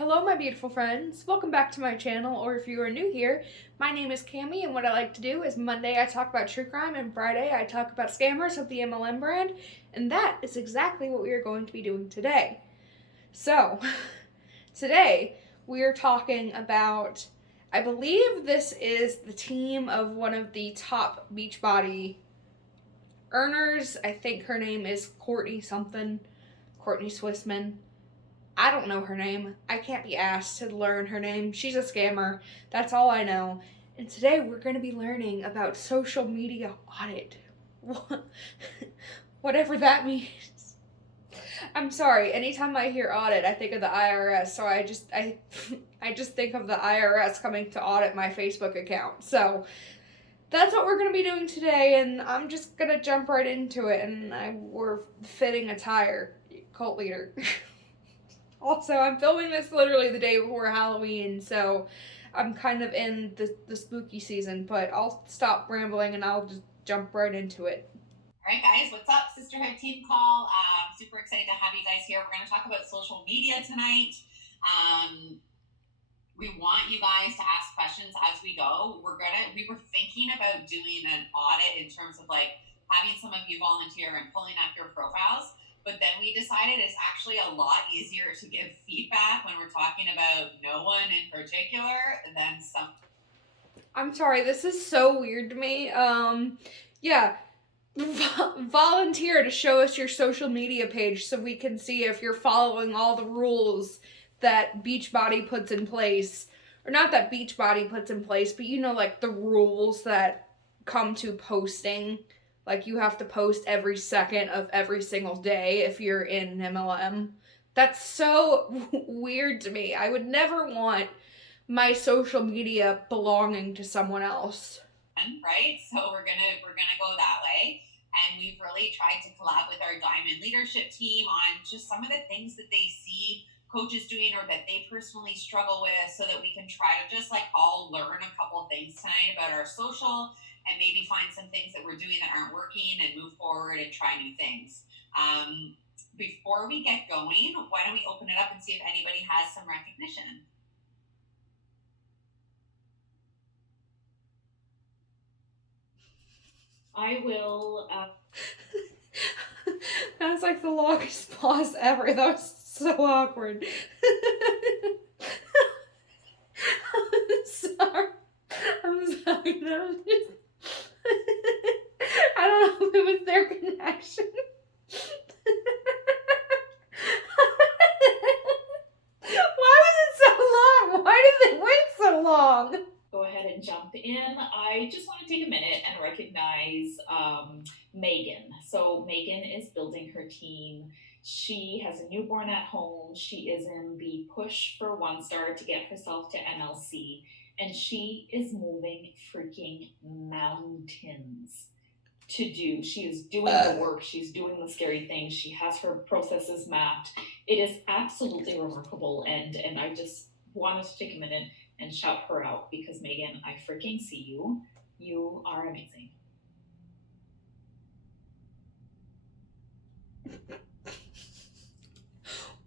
Hello, my beautiful friends. Welcome back to my channel, or if you are new here, my name is Cami, and what I like to do is Monday I talk about true crime, and Friday I talk about scammers of the MLM brand, and that is exactly what we are going to be doing today. So, today we are talking about, I believe this is the team of one of the top Beachbody earners. I think her name is Courtney something, Courtney Swissman. I don't know her name. I can't be asked to learn her name. She's a scammer. That's all I know. And today we're going to be learning about social media audit. Whatever that means. I'm sorry. Anytime I hear audit, I think of the IRS. So I just think of the IRS coming to audit my Facebook account. So that's what we're going to be doing today, and I'm just going to jump right into it. And we're fitting a tire, cult leader. Also, I'm filming this literally the day before Halloween, so I'm kind of in the spooky season, but I'll stop rambling and I'll just jump right into it. All right, guys, what's up? Sisterhood team call. Super excited to have you guys here. We're going to talk about social media tonight. We want you guys to ask questions as we go. We were thinking about doing an audit in terms of like having some of you volunteer and pulling up your profiles. But then we decided it's actually a lot easier to give feedback when we're talking about no one in particular than some. I'm sorry, this is so weird to me. Yeah. Volunteer to show us your social media page so we can see if you're following all the rules that Beachbody puts in place. Or not that Beachbody puts in place, but like the rules that come to posting. Like, you have to post every second of every single day if you're in an MLM. That's so weird to me. I would never want my social media belonging to someone else. Right? So we're gonna go that way. And we've really tried to collab with our Diamond leadership team on just some of the things that they see coaches doing or that they personally struggle with, so that we can try to just like all learn a couple things tonight about our social and maybe find some things that we're doing that aren't working and move forward and try new things. Before we get going, why don't we open it up and see if anybody has some recognition? I will. That was like the longest pause ever. That was so awkward. I'm sorry. That was just. I don't know if it was their connection. Why was it so long? Why did they wait so long? Go ahead and jump in. I just want to take a minute and recognize Megan. So Megan is building her team. She has a newborn at home. She is in the push for 1-star to get herself to NLC, and she is moving freaking mountains to do. She is doing the work. She's doing the scary things. She has her processes mapped. It is absolutely remarkable, and I just wanted to take a minute and shout her out, because Megan, I freaking see you. You are amazing.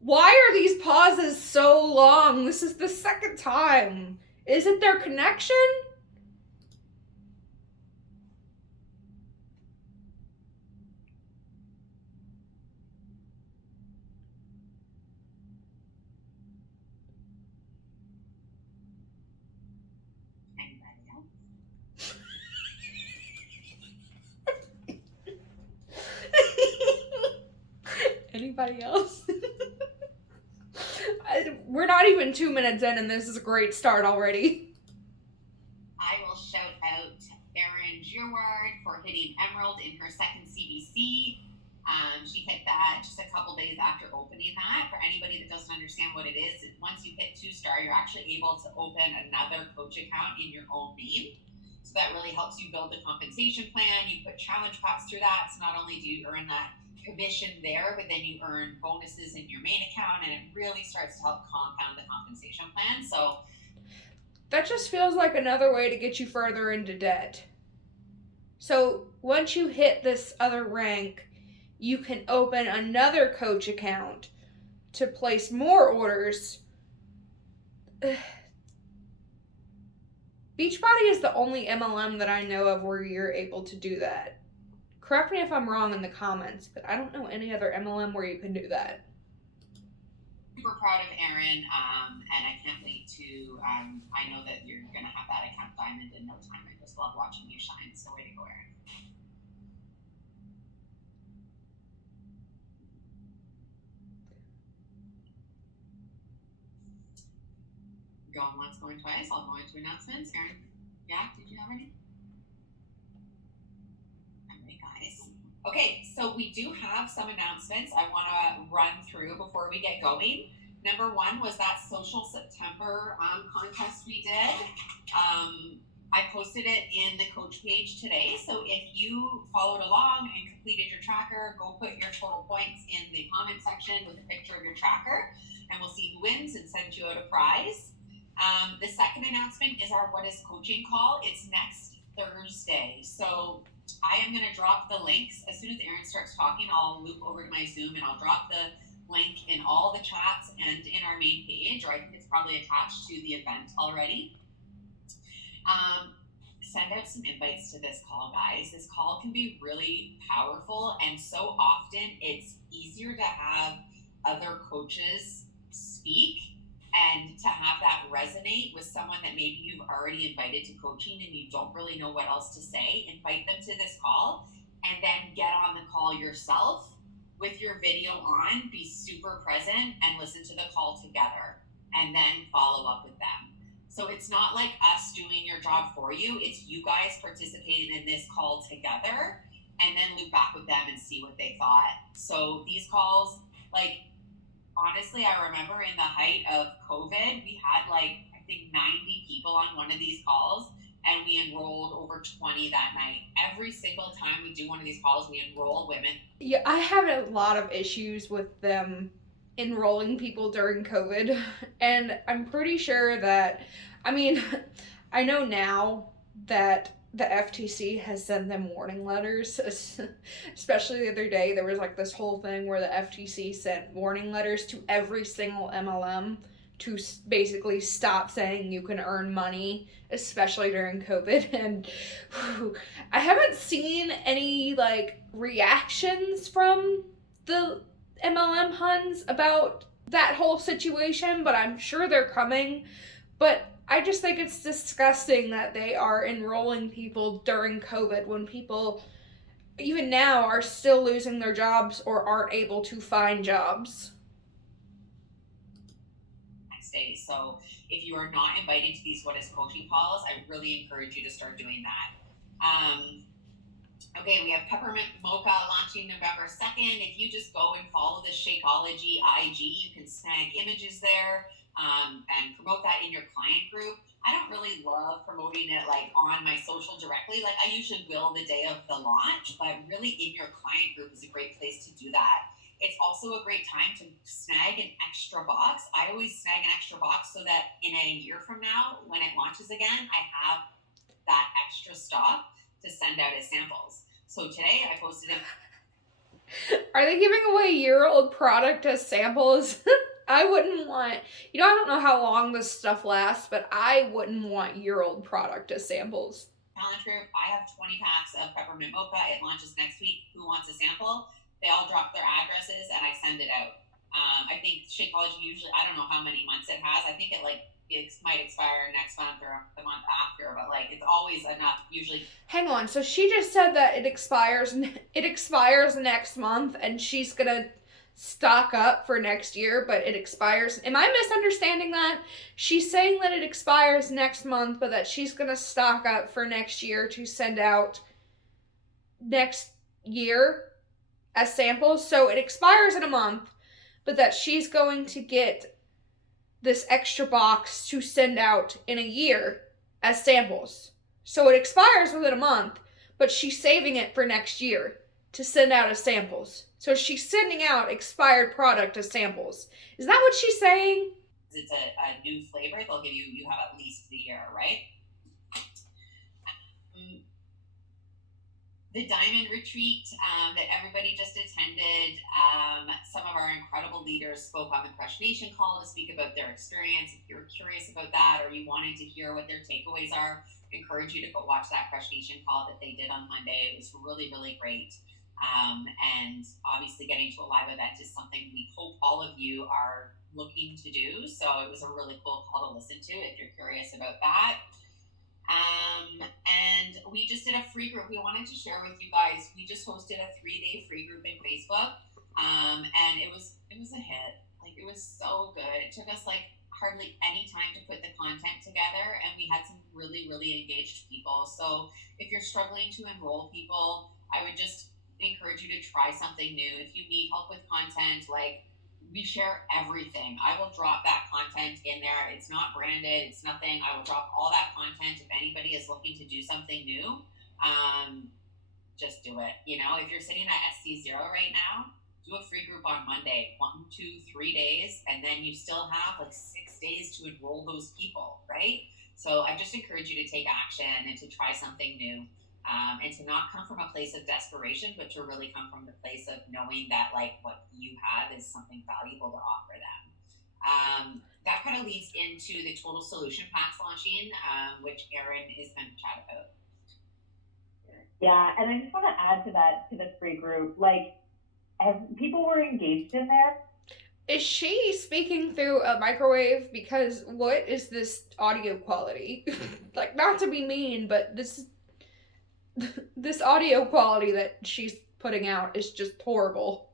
Why are these pauses so long? This is the second time. Is it their connection? Anybody else? Anybody else? We're not even 2 minutes in, and this is a great start already. I will shout out Erin Girouard for hitting Emerald in her second CBC. She hit that just a couple days after opening that. For anybody that doesn't understand what it is, once you hit 2-star, you're actually able to open another coach account in your own name. So that really helps you build a compensation plan. You put challenge pots through that. So not only do you earn that commission there, but then you earn bonuses in your main account, and it really starts to help compound the compensation plan. So that just feels like another way to get you further into debt. So once you hit this other rank, you can open another coach account to place more orders Beachbody is the only MLM that I know of where you're able to do that. Correct me if I'm wrong in the comments, but I don't know any other MLM where you can do that. Super proud of Erin, and I can't wait to. I know that you're gonna have that account diamond in no time. I just love watching you shine. So way to go, Erin. Going once, going twice. I'll go into announcements. Erin, yeah, did you have any? Alright, guys. Okay, so we do have some announcements I want to run through before we get going. Number one was that Social September contest we did. I posted it in the coach page today. So if you followed along and completed your tracker, go put your total points in the comment section with a picture of your tracker, and we'll see who wins and send you out a prize. The second announcement is our What is Coaching call. It's next Thursday. So I am going to drop the links. As soon as Erin starts talking, I'll loop over to my Zoom and I'll drop the link in all the chats and in our main page, or I think it's probably attached to the event already. Send out some invites to this call, guys. This call can be really powerful, and so often it's easier to have other coaches speak and to have that resonate with someone that maybe you've already invited to coaching and you don't really know what else to say. Invite them to this call and then get on the call yourself with your video on, be super present and listen to the call together and then follow up with them. So it's not like us doing your job for you. It's you guys participating in this call together and then loop back with them and see what they thought. So these calls, like, honestly, I remember in the height of COVID, we had like, I think 90 people on one of these calls and we enrolled over 20 that night. Every single time we do one of these calls, we enroll women. Yeah, I had a lot of issues with them enrolling people during COVID, and I'm pretty sure that, I mean, I know now that the FTC has sent them warning letters, especially the other day. There was like this whole thing where the FTC sent warning letters to every single MLM to basically stop saying you can earn money, especially during COVID. And I haven't seen any like reactions from the MLM Huns about that whole situation, but I'm sure they're coming. But I just think it's disgusting that they are enrolling people during COVID when people, even now, are still losing their jobs or aren't able to find jobs. Next day. So if you are not invited to these What is Coaching calls, I really encourage you to start doing that. Okay, we have Peppermint Mocha launching November 2nd. If you just go and follow the Shakeology IG, you can snag images there and promote that in your client group. I don't really love promoting it like on my social directly. Like I usually will the day of the launch, but really in your client group is a great place to do that. It's also a great time to snag an extra box. I always snag an extra box so that in a year from now, when it launches again, I have that extra stock to send out as samples. So today I posted it. Are they giving away year-old product as samples? I wouldn't want, I don't know how long this stuff lasts, but I wouldn't want year-old product as samples. Challenge group, I have 20 packs of Peppermint Mocha. It launches next week. Who wants a sample? They all drop their addresses and I send it out. I think Shakeology usually, I don't know how many months it has. I think it might expire next month or the month after, but like it's always enough usually. Hang on, so she just said that it expires next month and she's gonna stock up for next year, but it expires. Am I misunderstanding that? She's saying that it expires next month, but that she's gonna stock up for next year to send out next year as samples. So it expires in a month, but that she's going to get this extra box to send out in a year as samples. So it expires within a month, but she's saving it for next year to send out as samples. So she's sending out expired product as samples. Is that what she's saying? It's a new flavor. They'll give you have at least the year, right? the Diamond Retreat that everybody just attended. Some of our incredible leaders spoke on the Crush Nation call to speak about their experience. If you're curious about that or you wanted to hear what their takeaways are, I encourage you to go watch that Crush Nation call that they did on Monday. It was really, really great. And obviously getting to a live event is something we hope all of you are looking to do. So it was a really cool call to listen to if you're curious about that. And we just did a free group. We wanted to share with you guys. We just hosted a 3-day free group in Facebook, and it was a hit. Like, it was so good. It took us like hardly any time to put the content together, and we had some really, really engaged people. So if you're struggling to enroll people, I would just encourage you to try something new. If you need help with content, like, we share everything. I will drop that content in there. It's not branded, it's nothing. I will drop all that content. If anybody is looking to do something new, just do it. You know, if you're sitting at SC0 right now, do a free group on Monday, 1, 2, 3 days, and then you still have like 6 days to enroll those people, right? So I just encourage you to take action and to try something new. And to not come from a place of desperation, but to really come from the place of knowing that like what you have is something valuable to offer them. That kind of leads into the total solution packs launching, which Erin is going to chat about. Yeah, and I just want to add to that, to the free group, like, as people were engaged in there. Is she speaking through a microwave? Because what is this audio quality? Like, not to be mean, but this audio quality that she's putting out is just horrible.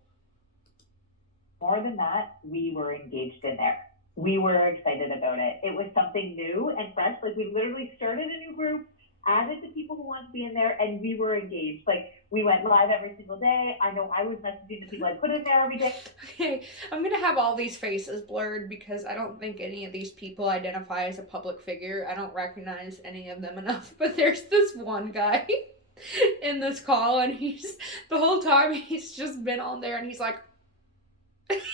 More than that, we were engaged in there. We were excited about it. It was something new and fresh. Like, we literally started a new group, added the people who want to be in there, and we were engaged. Like, we went live every single day. I know I was messaging the people I put in there every day. Okay, I'm gonna have all these faces blurred because I don't think any of these people identify as a public figure. I don't recognize any of them enough. But there's this one guy in this call, and he's the whole time he's just been on there, and he's like, it's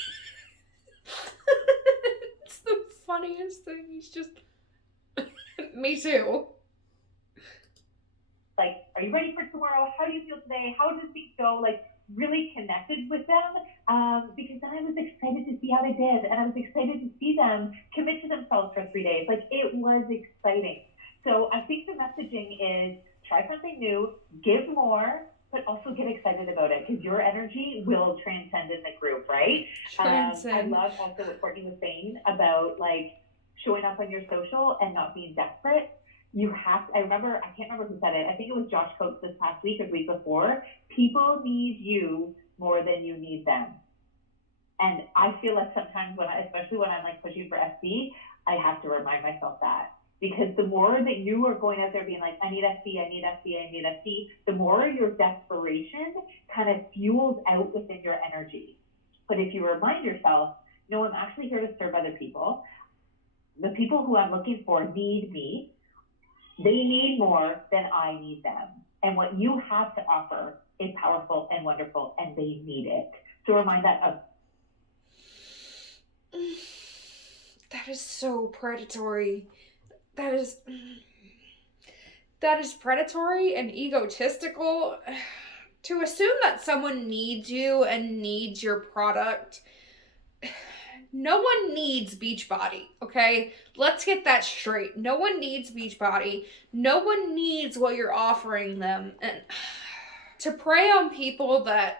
the funniest thing. He's just, me too. Like, are you ready for tomorrow? How do you feel today? How does things go? Like, really connected with them, because then I was excited to see how they did, and I was excited to see them commit to themselves for 3 days. Like, it was exciting. So I think the messaging is try something new, give more, but also get excited about it, because your energy will transcend in the group, right? I love also what Courtney was saying about like showing up on your social and not being desperate. You have to, I can't remember who said it. I think it was Josh Coates this past week or week before. People need you more than you need them. And I feel like sometimes especially when I'm like pushing for SC, I have to remind myself that. Because the more that you are going out there being like, I need SC, I need SC, I need SC, the more your desperation kind of fuels out within your energy. But if you remind yourself, no, I'm actually here to serve other people. The people who I'm looking for need me. They need more than I need them. And what you have to offer is powerful and wonderful, and they need it. So remind that of. That is so predatory. That is predatory and egotistical. To assume that someone needs you and needs your product. No one needs Beachbody, okay? Let's get that straight. No one needs Beachbody. No one needs what you're offering them. And to prey on people that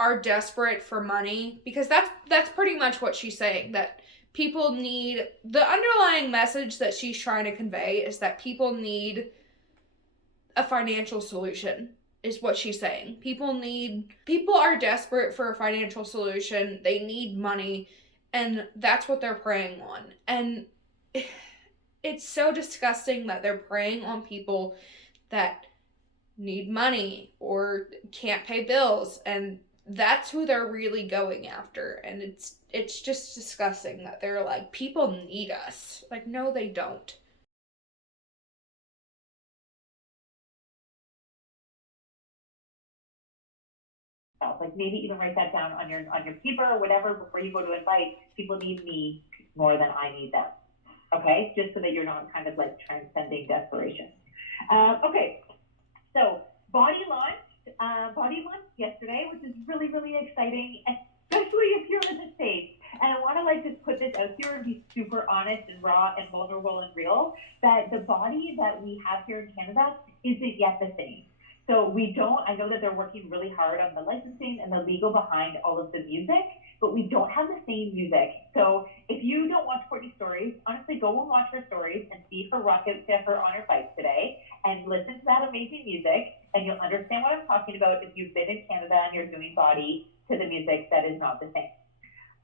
are desperate for money, because that's pretty much what she's saying, that people need, the underlying message that she's trying to convey is that people need a financial solution, is what she's saying. People are desperate for a financial solution. They need money. And that's what they're preying on. And it's so disgusting that they're preying on people that need money or can't pay bills. And that's who they're really going after. And it's just disgusting that they're like, people need us. Like, no, they don't. Like, maybe even write that down on your paper or whatever before you go to invite. People need me more than I need them. Okay, just so that you're not kind of like transcending desperation. Okay, so body launch Body launched yesterday, which is really, really exciting, especially if you're in the States. And I want to like just put this out here and be super honest and raw and vulnerable and real, that the body that we have here in Canada isn't yet the same. So I know that they're working really hard on the licensing and the legal behind all of the music, but we don't have the same music. So if you don't watch Courtney's stories, honestly, go and watch her stories and see her rock out to her on her bike today and listen to that amazing music, and you'll understand what I'm talking about if you've been in Canada and you're doing body to the music that is not the same.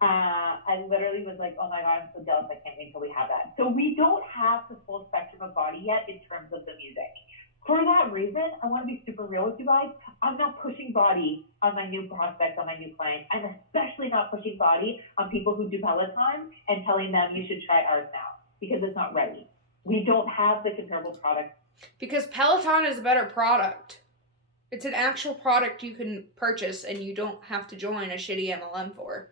I literally was like, oh my God, I'm so jealous. I can't wait until we have that. So we don't have the full spectrum of body yet in terms of the music. For that reason, I want to be super real with you guys. I'm not pushing body on my new prospects, on my new clients. I'm especially not pushing body on people who do Peloton and telling them you should try ours now because it's not ready. We don't have the comparable product. Because Peloton is a better product. It's an actual product you can purchase and you don't have to join a shitty MLM for.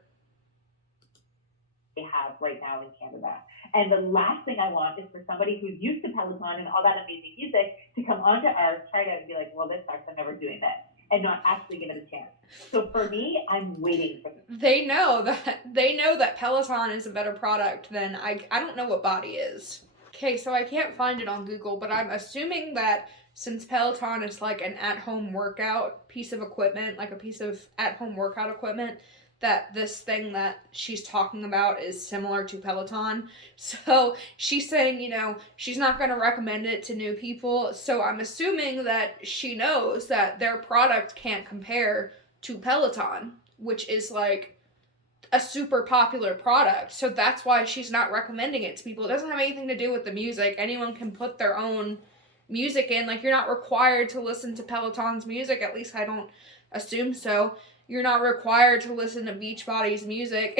They have right now in Canada. And the last thing I want is for somebody who's used to Peloton and all that amazing music to come onto ours, try it out and be like, well, this sucks, I'm never doing this, and not actually give it a chance. So for me, I'm waiting for this. They know that Peloton is a better product than I don't know what body is. Okay, so I can't find it on Google, but I'm assuming that since Peloton is like an at-home workout piece of equipment, like a piece of at-home workout equipment, that this thing that she's talking about is similar to Peloton. So she's saying, she's not going to recommend it to new people. So I'm assuming that she knows that their product can't compare to Peloton, which is like a super popular product. So that's why she's not recommending it to people. It doesn't have anything to do with the music. Anyone can put their own music in. Like, you're not required to listen to Peloton's music. At least I don't assume so. You're not required to listen to Beachbody's music.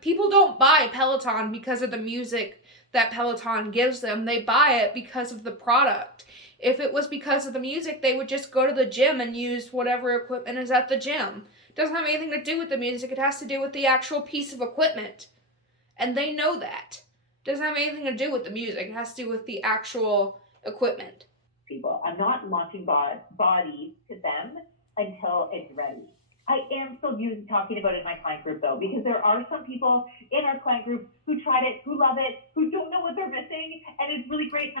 People don't buy Peloton because of the music that Peloton gives them. They buy it because of the product. If it was because of the music, they would just go to the gym and use whatever equipment is at the gym. It doesn't have anything to do with the music. It has to do with the actual piece of equipment. And they know that. It doesn't have anything to do with the music. It has to do with the actual equipment. People, I'm not launching body to them until it's ready. I am still talking about it in my client group though, because there are some people in our client group who tried it, who love it, who don't know what they're missing, and it's really great.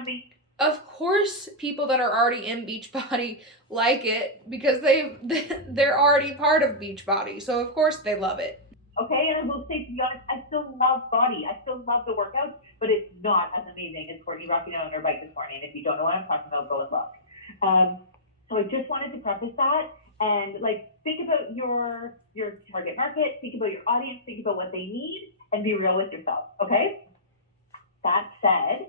Of course, people that are already in Beachbody like it because they're already part of Beachbody, so of course they love it. Okay, and I will say, to be honest, I still love body. I still love the workouts, but it's not as amazing as Courtney rocking out on her bike this morning. If you don't know what I'm talking about, go and look. So I just wanted to preface that. And think about your target market, think about your audience, think about what they need, and be real with yourself, okay? That said,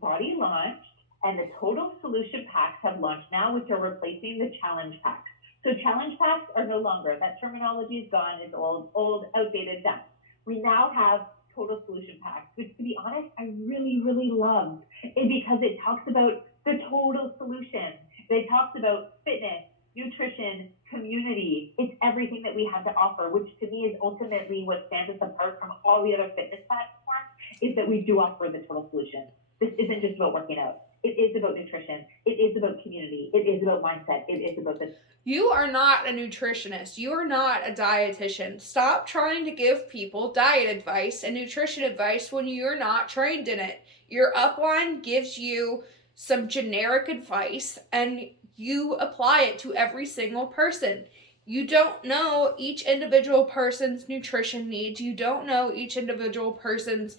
Body launched, and the total solution packs have launched now, which are replacing the challenge packs. So challenge packs are no longer, that terminology is gone, it's old, outdated, done. We now have total solution packs, which, to be honest, I really, really love because it talks about the total solution. It talks about fitness, nutrition, community. It's everything that we have to offer, which to me is ultimately what stands us apart from all the other fitness platforms, is that we do offer the total solution. This isn't just about working out. It is about nutrition. It is about community. It is about mindset. It is about this. You are not a nutritionist. You are not a dietitian. Stop trying to give people diet advice and nutrition advice when you're not trained in it. Your upline gives you some generic advice and you apply it to every single person. You don't know each individual person's nutrition needs. You don't know each individual person's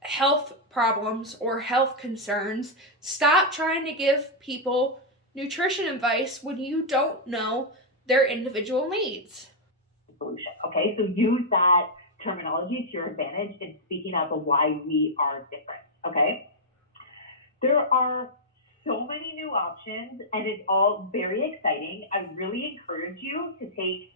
health problems or health concerns. Stop trying to give people nutrition advice when you don't know their individual needs. Solution. Okay, so use that terminology to your advantage in speaking out of why we are different. Okay, there are so many new options, and it's all very exciting. I really encourage you to take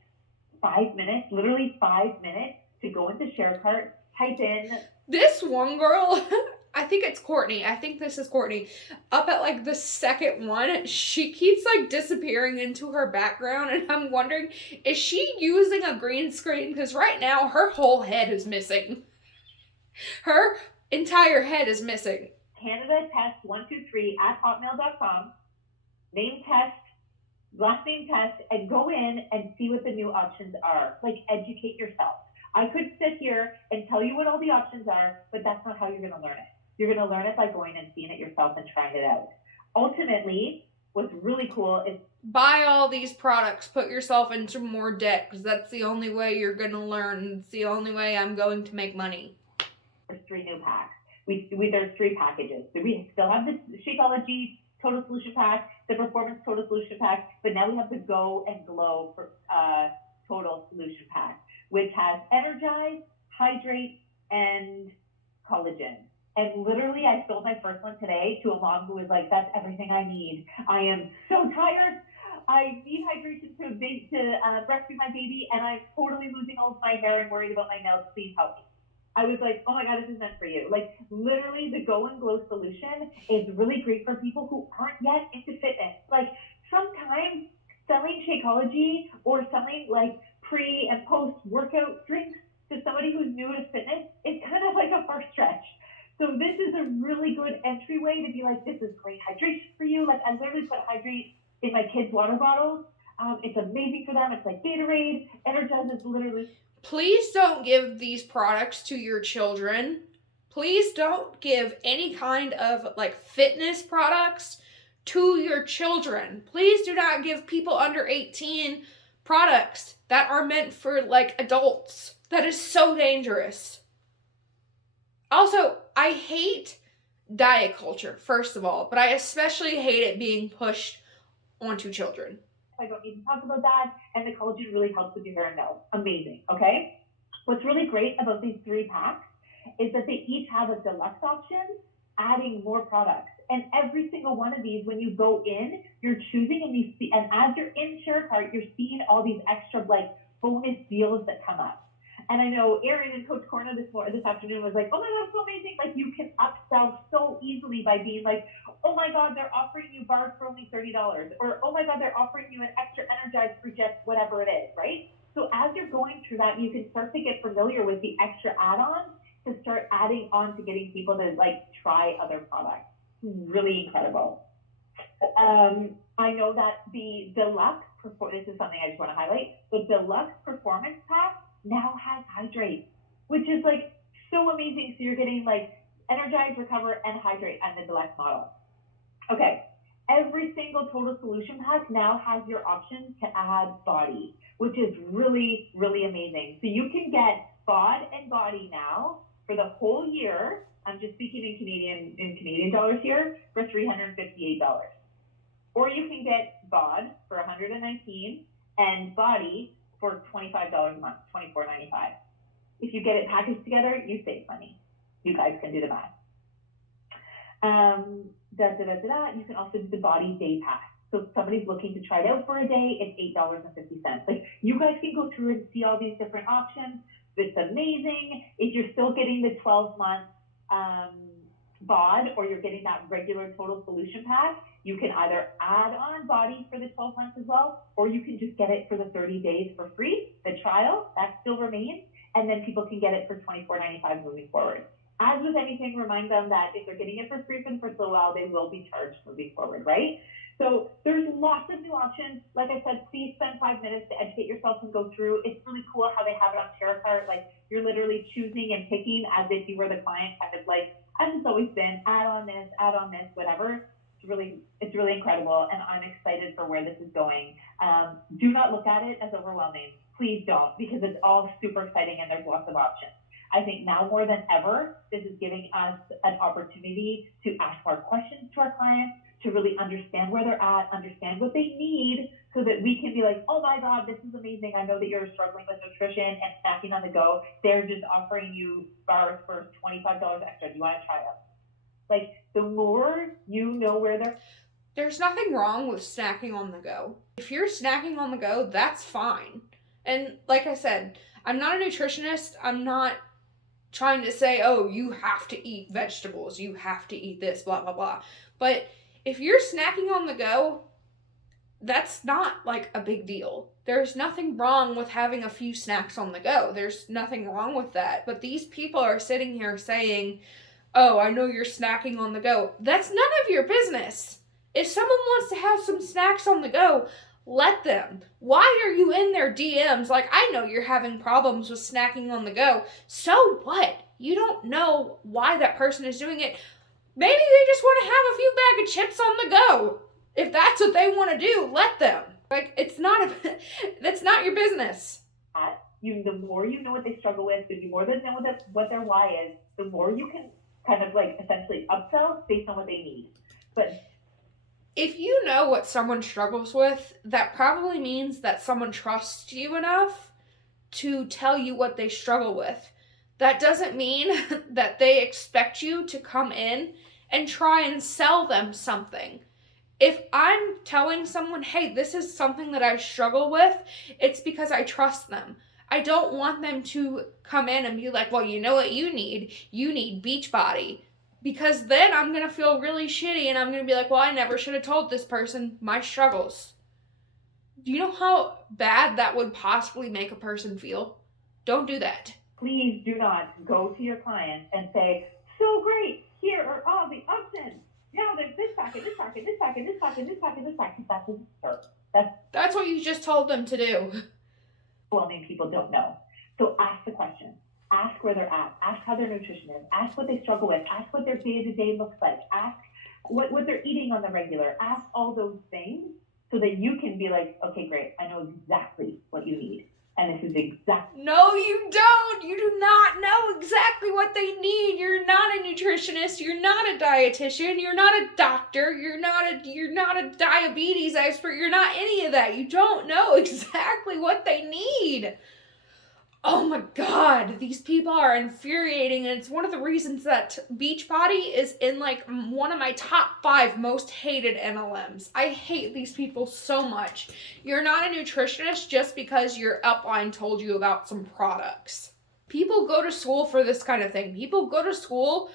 5 minutes, literally 5 minutes, to go into ShareCart, type in. This one girl, I think it's Courtney. I think this is Courtney. Up at the second one, she keeps disappearing into her background, and I'm wondering, is she using a green screen? Because right now, her whole head is missing. Her entire head is missing. Canada test 123 at hotmail.com. Name test last name test, and go in and see what the new options are. Like, educate yourself. I could sit here and tell you what all the options are, but that's not how you're going to learn it. You're going to learn it by going and seeing it yourself and trying it out. Ultimately, what's really cool is buy all these products, put yourself into more debt, because that's the only way you're going to learn. It's the only way I'm going to make money. there's 3 new packs. There's 3 packages. We still have the Shakeology Total Solution Pack, the Performance Total Solution Pack, but now we have the Go and Glow for, Total Solution Pack, which has Energize, Hydrate, and Collagen. And literally, I sold my first one today to a mom who was like, that's everything I need. I am so tired. I need hydration to breastfeed my baby, and I'm totally losing all of my hair and worried about my nails. Please help me. I was like, oh my God, this is meant for you. Like, literally, the Go and Glow solution is really great for people who aren't yet into fitness. Like, sometimes selling Shakeology or selling like pre and post workout drinks to somebody who's new to fitness is kind of like a first stretch. So this is a really good entryway to be like, this is great hydration for you. Like, I literally put Hydrate in my kids' water bottles. It's amazing for them. It's like Gatorade. Energize is literally. Please don't give these products to your children. Please don't give any kind of like fitness products to your children. Please do not give people under 18 products that are meant for like adults. That is so dangerous. Also, I hate diet culture, first of all, but I especially hate it being pushed onto children. I don't need to talk about that. And the collagen really helps with your hair and nails. Amazing. Okay. What's really great about these 3 packs is that they each have a deluxe option, adding more products. And every single one of these, when you go in, you're choosing and as you're in ShareCart, you're seeing all these extra like bonus deals that come up. And I know Erin and Coach Corna this afternoon was like, oh my God, so amazing. Like, you can upsell so easily by being like, oh my God, they're offering you bars for only $30. Or, oh my God, they're offering you an extra Energize for just whatever it is, right? So as you're going through that, you can start to get familiar with the extra add-ons to start adding on to getting people to like try other products. Really incredible. I know that the deluxe, this is something I just want to highlight, the deluxe performance pack now has Hydrate, which is like so amazing. So you're getting like Energize, Recover, and Hydrate on the deluxe model. Okay, every single Total Solution Pack now has your option to add Body, which is really, really amazing. So you can get BOD and Body now for the whole year. I'm just speaking in Canadian dollars here, for $358. Or you can get BOD for $119 and Body for $25 a month, $24.95. If you get it packaged together, you save money. You guys can do the math. You can also do the Body Day Pass. So if somebody's looking to try it out for a day, it's $8.50. Like, you guys can go through and see all these different options. It's amazing. If you're still getting the 12-month BOD or you're getting that regular Total Solution Pack, you can either add on Body for the 12 months as well, or you can just get it for the 30 days for free, the trial, that still remains, and then people can get it for $24.95 moving forward. As with anything, remind them that if they're getting it for free for the first little while, they will be charged moving forward, right? So there's lots of new options. Like I said, please spend 5 minutes to educate yourself and go through. It's really cool how they have it on ShareCart. Like, you're literally choosing and picking as if you were the client, kind of like, as it's always been, add on this, whatever. It's really incredible, and I'm excited for where this is going. Do not look at it as overwhelming. Please don't, because it's all super exciting and there's lots of options. I think now more than ever, this is giving us an opportunity to ask more questions to our clients, to really understand where they're at, understand what they need, so that we can be like, oh my God, this is amazing. I know that you're struggling with nutrition and snacking on the go. They're just offering you bars for $25 extra. Do you want to try them? Like, the more you know where there's nothing wrong with snacking on the go. If you're snacking on the go, that's fine. And like I said, I'm not a nutritionist. I'm not trying to say, oh, you have to eat vegetables, you have to eat this, blah, blah, blah. But if you're snacking on the go, that's not like a big deal. There's nothing wrong with having a few snacks on the go. There's nothing wrong with that. But these people are sitting here saying, oh, I know you're snacking on the go. That's none of your business. If someone wants to have some snacks on the go, Let them. Why are you in their DMs? Like, I know you're having problems with snacking on the go. So what? You don't know why that person is doing it. Maybe they just want to have a few bag of chips on the go. If that's what they want to do, let them. Like, that's not your business. The more you know what they struggle with, the more they know what their why is, the more you can kind of like essentially upsell based on what they need. But if you know what someone struggles with, that probably means that someone trusts you enough to tell you what they struggle with. That doesn't mean that they expect you to come in and try and sell them something. If I'm telling someone, hey, this is something that I struggle with, it's because I trust them. I don't want them to come in and be like, well, you know what you need? You need Beachbody. Because then I'm going to feel really shitty and I'm going to be like, well, I never should have told this person my struggles. Do you know how bad that would possibly make a person feel? Don't do that. Please do not go to your client and say, so great, here are all the options. Now there's this packet, this packet, this packet, this packet, this packet, this packet. That doesn't work. That's what you just told them to do. Overwhelming people don't know. So ask the question. Ask where they're at. Ask how their nutrition is. Ask what they struggle with. Ask what their day-to-day looks like. Ask what they're eating on the regular. Ask all those things so that you can be like, okay, great. I know exactly what you need. And this is exactly. No, you don't. You do not know exactly what they need. You're not a nutritionist. You're not a dietitian. You're not a doctor. You're not a diabetes expert. You're not any of that. You don't know exactly what they need. Oh my God, these people are infuriating, and it's one of the reasons that Beachbody is in like one of my top 5 most hated MLMs. I hate these people so much. You're not a nutritionist just because your upline told you about some products. People go to school for this kind of thing. People go to school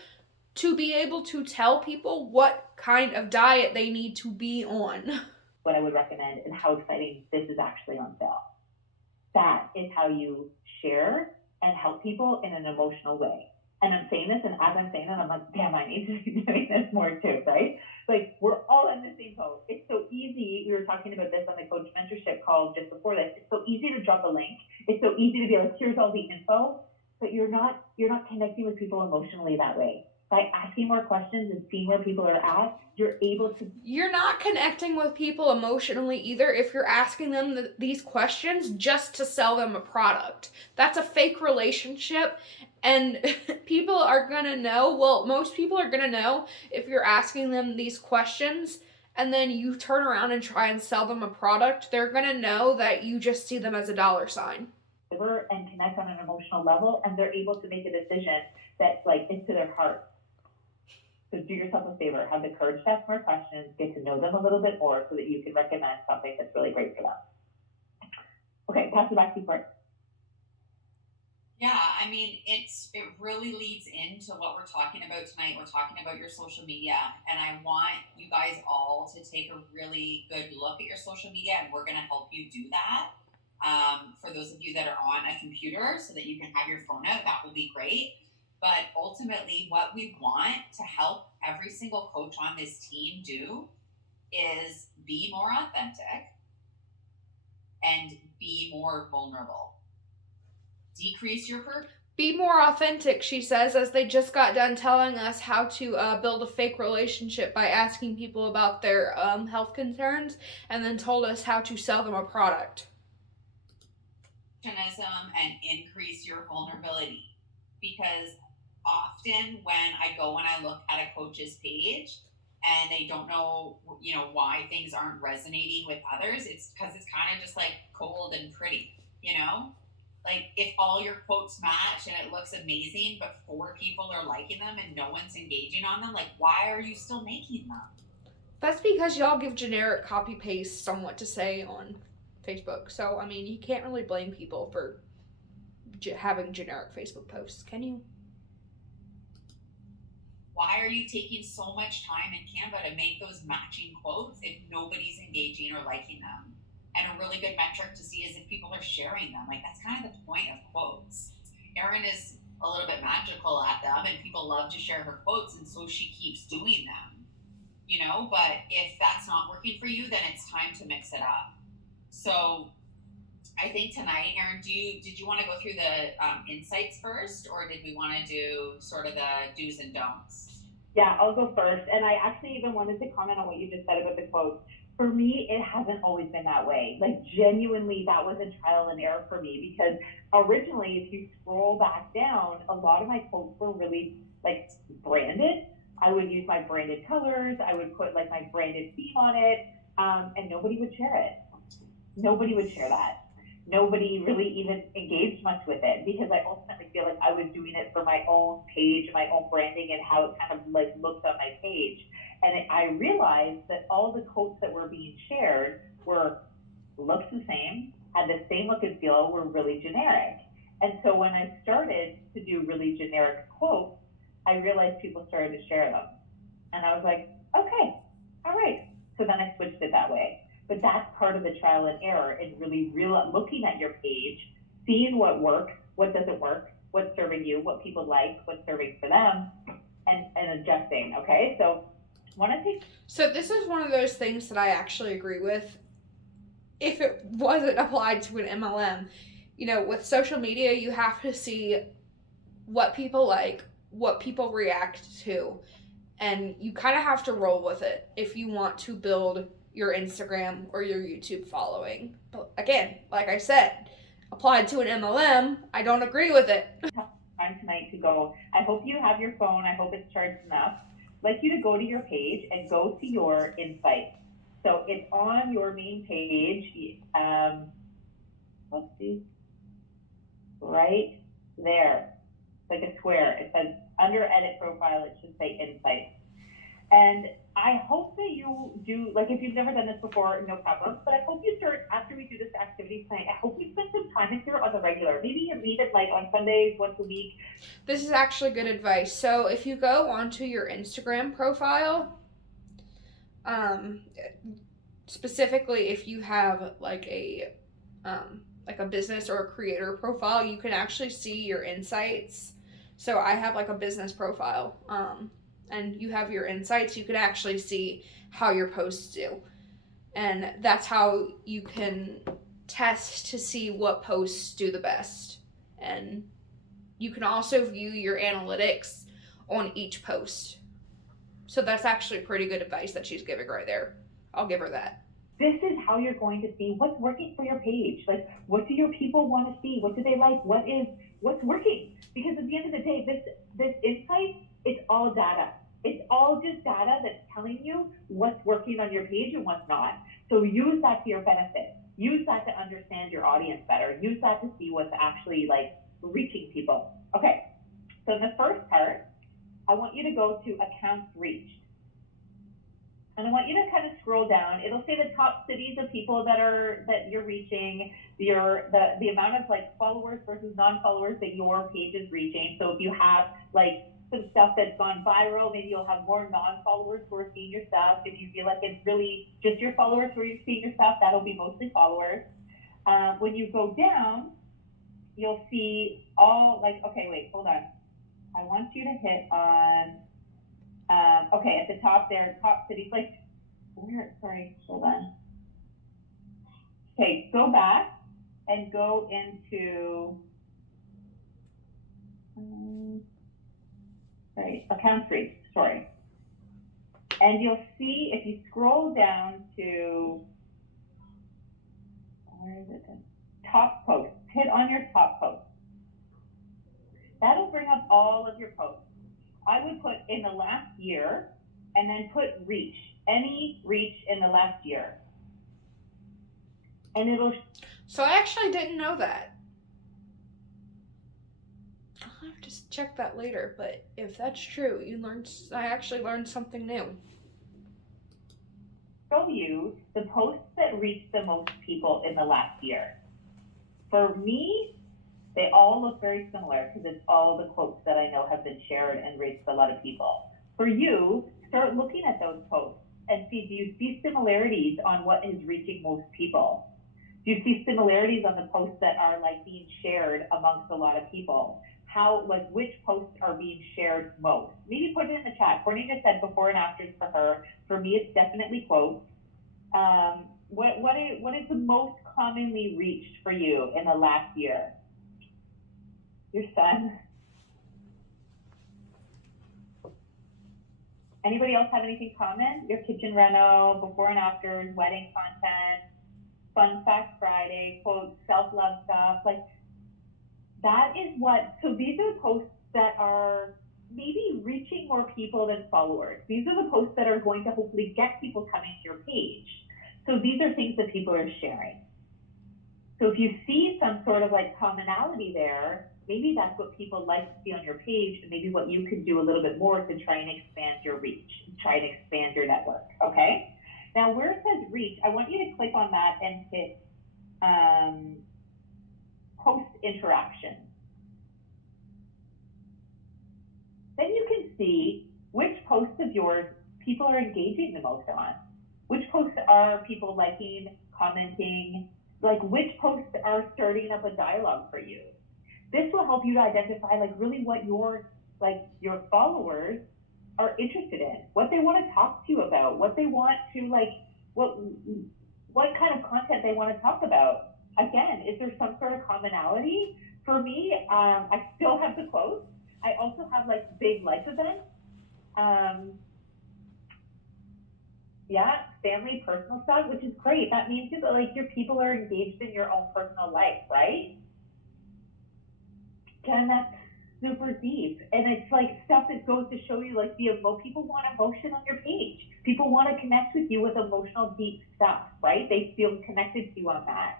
to be able to tell people what kind of diet they need to be on. What I would recommend and how exciting this is actually on sale. That is how you share and help people in an emotional way. And I'm saying this, and as I'm saying it, I'm like, damn, I need to be doing this more too, right? Like, we're all in the same boat. It's so easy. We were talking about this on the coach mentorship call just before this. It's so easy to drop a link. It's so easy to be like, here's all the info, but you're not connecting with people emotionally that way. By asking more questions and seeing where people are at, you're not connecting with people emotionally either if you're asking them these questions just to sell them a product. That's a fake relationship, and people are gonna know, well, most people are gonna know if you're asking them these questions and then you turn around and try and sell them a product, they're gonna know that you just see them as a dollar sign. And connect on an emotional level, and they're able to make a decision that's like into their heart. So do yourself a favor, have the courage to ask more questions, get to know them a little bit more so that you can recommend something that's really great for them. Okay, pass it back to you, Court. Yeah, I mean, it really leads into what we're talking about tonight. We're talking about your social media, and I want you guys all to take a really good look at your social media, and we're going to help you do that. For those of you that are on a computer so that you can have your phone out, that will be great. But ultimately, what we want to help every single coach on this team do is be more authentic and be more vulnerable. Decrease your Be more authentic, she says, as they just got done telling us how to build a fake relationship by asking people about their health concerns, and then told us how to sell them a product. And increase your vulnerability, because often when I go and I look at a coach's page and they don't know, why things aren't resonating with others, it's because it's kind of just like cold and pretty, like if all your quotes match and it looks amazing, but 4 people are liking them and no one's engaging on them, like, why are you still making them? That's because y'all give generic copy paste on what to say on Facebook. So, I mean, you can't really blame people for having generic Facebook posts, can you? Why are you taking so much time in Canva to make those matching quotes if nobody's engaging or liking them? And a really good metric to see is if people are sharing them. Like, that's kind of the point of quotes. Erin is a little bit magical at them, and people love to share her quotes, and so she keeps doing them. But if that's not working for you, then it's time to mix it up. So I think tonight, Erin, did you want to go through the insights first, or did we want to do sort of the do's and don'ts? Yeah, I'll go first. And I actually even wanted to comment on what you just said about the quotes. For me, it hasn't always been that way. Like, genuinely, that was a trial and error for me, because originally, if you scroll back down, a lot of my quotes were really like branded. I would use my branded colors. I would put like my branded theme on it, and nobody would share it. Nobody would share that. Nobody really even engaged much with it, because I ultimately feel like I was doing it for my own page, my own branding, and how it kind of like looked on my page. And I realized that all the quotes that were being shared were looked the same, had the same look and feel, were really generic. And so when I started to do really generic quotes, I realized people started to share them. And I was like, okay, all right. So then I switched it that way. But that's part of the trial and error, and really looking at your page, seeing what works, what doesn't work, what's serving you, what people like, what's serving for them, and adjusting. Okay, so So this is one of those things that I actually agree with. If it wasn't applied to an MLM, with social media, you have to see what people like, what people react to, and you kind of have to roll with it if you want to build your Instagram or your YouTube following. But again, like I said, applied to an MLM, I don't agree with it. Time tonight to go. I hope you have your phone. I hope it's charged enough. I'd like you to go to your page and go to your insights. So it's on your main page. Let's see. Right there. It's like a square. It says under edit profile, it should say insights. And I hope that you do, like, if you've never done this before, no problem. But I hope you start, after we do this activity tonight, I hope you spend some time in here on the regular. Maybe you meet it like on Sundays, once a week. This is actually good advice. So if you go onto your Instagram profile, specifically if you have like a business or a creator profile, you can actually see your insights. So I have like a business profile, and you have your insights, you can actually see how your posts do. And that's how you can test to see what posts do the best. And you can also view your analytics on each post. So that's actually pretty good advice that she's giving right there. I'll give her that. This is how you're going to see what's working for your page. Like, what do your people want to see? What do they like? What's working? Because at the end of the day, this insight, it's all data. It's all just data that's telling you what's working on your page and what's not. So use that to your benefit. Use that to understand your audience better. Use that to see what's actually like reaching people. Okay, so in the first part, I want you to go to accounts reached. And I want you to kind of scroll down. It'll say the top cities of people that you're reaching, the amount of like followers versus non-followers that your page is reaching. So if you have like some stuff that's gone viral, maybe you'll have more non-followers who are seeing your stuff. If you feel like it's really just your followers who are seeing your stuff, that'll be mostly followers. When you go down, you'll see all like, okay, wait, hold on. I want you to hit on, okay, at the top there, top cities, like, sorry, hold on. Okay, go back and go into, accounts reached, sorry. And you'll see, if you scroll down to, where is it? Top posts, hit on your top posts. That'll bring up all of your posts. I would put in the last year and then put reach, any reach in the last year. And it'll. So I actually didn't know that. I'll have to check that later, but if that's true, I actually learned something new. Show you the posts that reached the most people in the last year. For me, they all look very similar because it's all the quotes that I know have been shared and reached a lot of people. For you, start looking at those posts and see, do you see similarities on what is reaching most people? Do you see similarities on the posts that are like being shared amongst a lot of people? Which posts are being shared most? Maybe put it in the chat. Courtney just said before and afters for her. For me, it's definitely quotes. What is the most commonly reached for you in the last year? Your son? Anybody else have anything common? Your kitchen reno, before and afters, wedding content, fun fact Friday, quotes, self-love stuff. Like, that is what, so these are posts that are maybe reaching more people than followers. These are the posts that are going to hopefully get people coming to your page. So these are things that people are sharing. So if you see some sort of like commonality there, maybe that's what people like to see on your page, and maybe what you can do a little bit more to try and expand your reach, try and expand your network, okay? Now where it says reach, I want you to click on that and hit post interaction. Then you can see which posts of yours people are engaging the most on. Which posts are people liking, commenting, like which posts are starting up a dialogue for you. This will help you to identify like really what your followers are interested in, what they want to talk to you about, what they want to like, what kind of content they want to talk about. Again, is there some sort of commonality? For me, I still have the quotes. I also have like big life events. Yeah, family, personal stuff, which is great. That means that like your people are engaged in your own personal life, right? Again, that's super deep. And it's like stuff that goes to show you like people want emotion on your page. People want to connect with you with emotional deep stuff, right? They feel connected to you on that.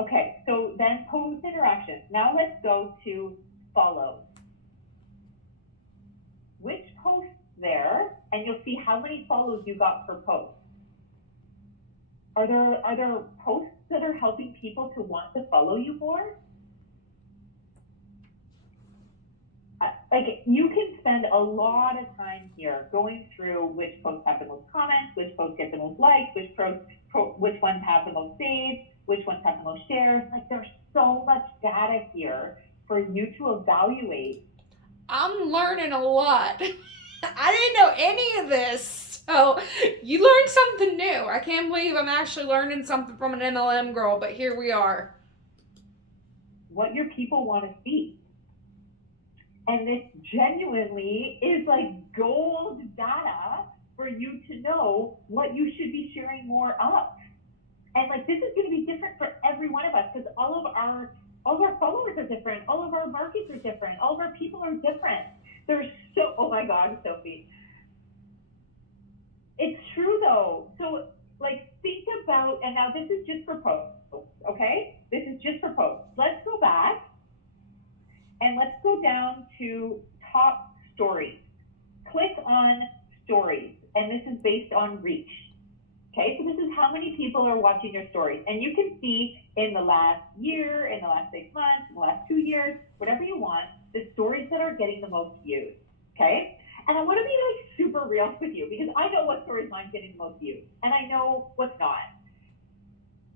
Okay, so then post interactions. Now let's go to follows. Which posts there, and you'll see how many follows you got per post. Are there posts that are helping people to want to follow you more? Like you can spend a lot of time here going through which posts have the most comments, which posts get the most likes, which ones have the most saves, which ones have the most shares. Like there's so much data here for you to evaluate. I'm learning a lot. I didn't know any of this. So you learned something new. I can't believe I'm actually learning something from an MLM girl, but here we are. What your people want to see. And this genuinely is like gold data for you to know what you should be sharing more of. And like this is going to be different for every one of us because all of our followers are different, all of our markets are different, all of our people are different. Oh my God, Sophie. It's true though. So like think about, and now this is just for posts, okay? This is just for posts. Let's go back and let's go down to top stories. Click on stories, and this is based on reach. Okay, so this is how many people are watching your stories. And you can see in the last year, in the last 6 months, in the last 2 years, whatever you want, the stories that are getting the most views, okay? And I wanna be like super real with you because I know what stories mine's getting the most views and I know what's not.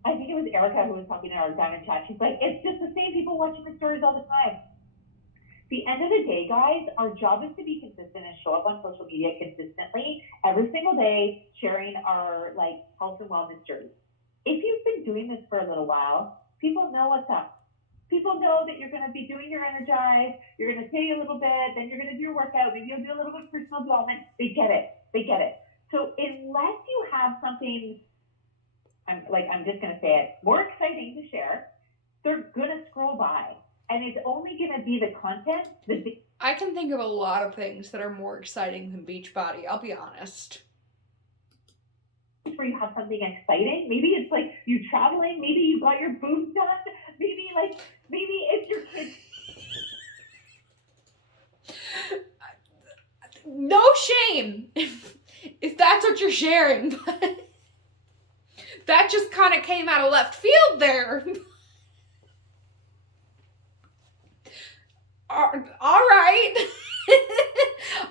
I think it was Erica who was talking in our diamond chat. She's like, it's just the same people watching the stories all the time. At the end of the day, guys, our job is to be consistent and show up on social media consistently every single day, sharing our like health and wellness journey. If you've been doing this for a little while, people know what's up. People know that you're going to be doing your energize, you're going to take a little bit, then you're going to do your workout, maybe you'll do a little bit of personal development. They get it. They get it. So unless you have something, I'm just going to say it, more exciting to share, they're going to scroll by. And it's only going to be the content. I can think of a lot of things that are more exciting than Beachbody, I'll be honest. Where you have something exciting. Maybe it's like you traveling. Maybe you got your boobs done. Maybe it's your kids. No shame if that's what you're sharing, but that just kind of came out of left field there. All right.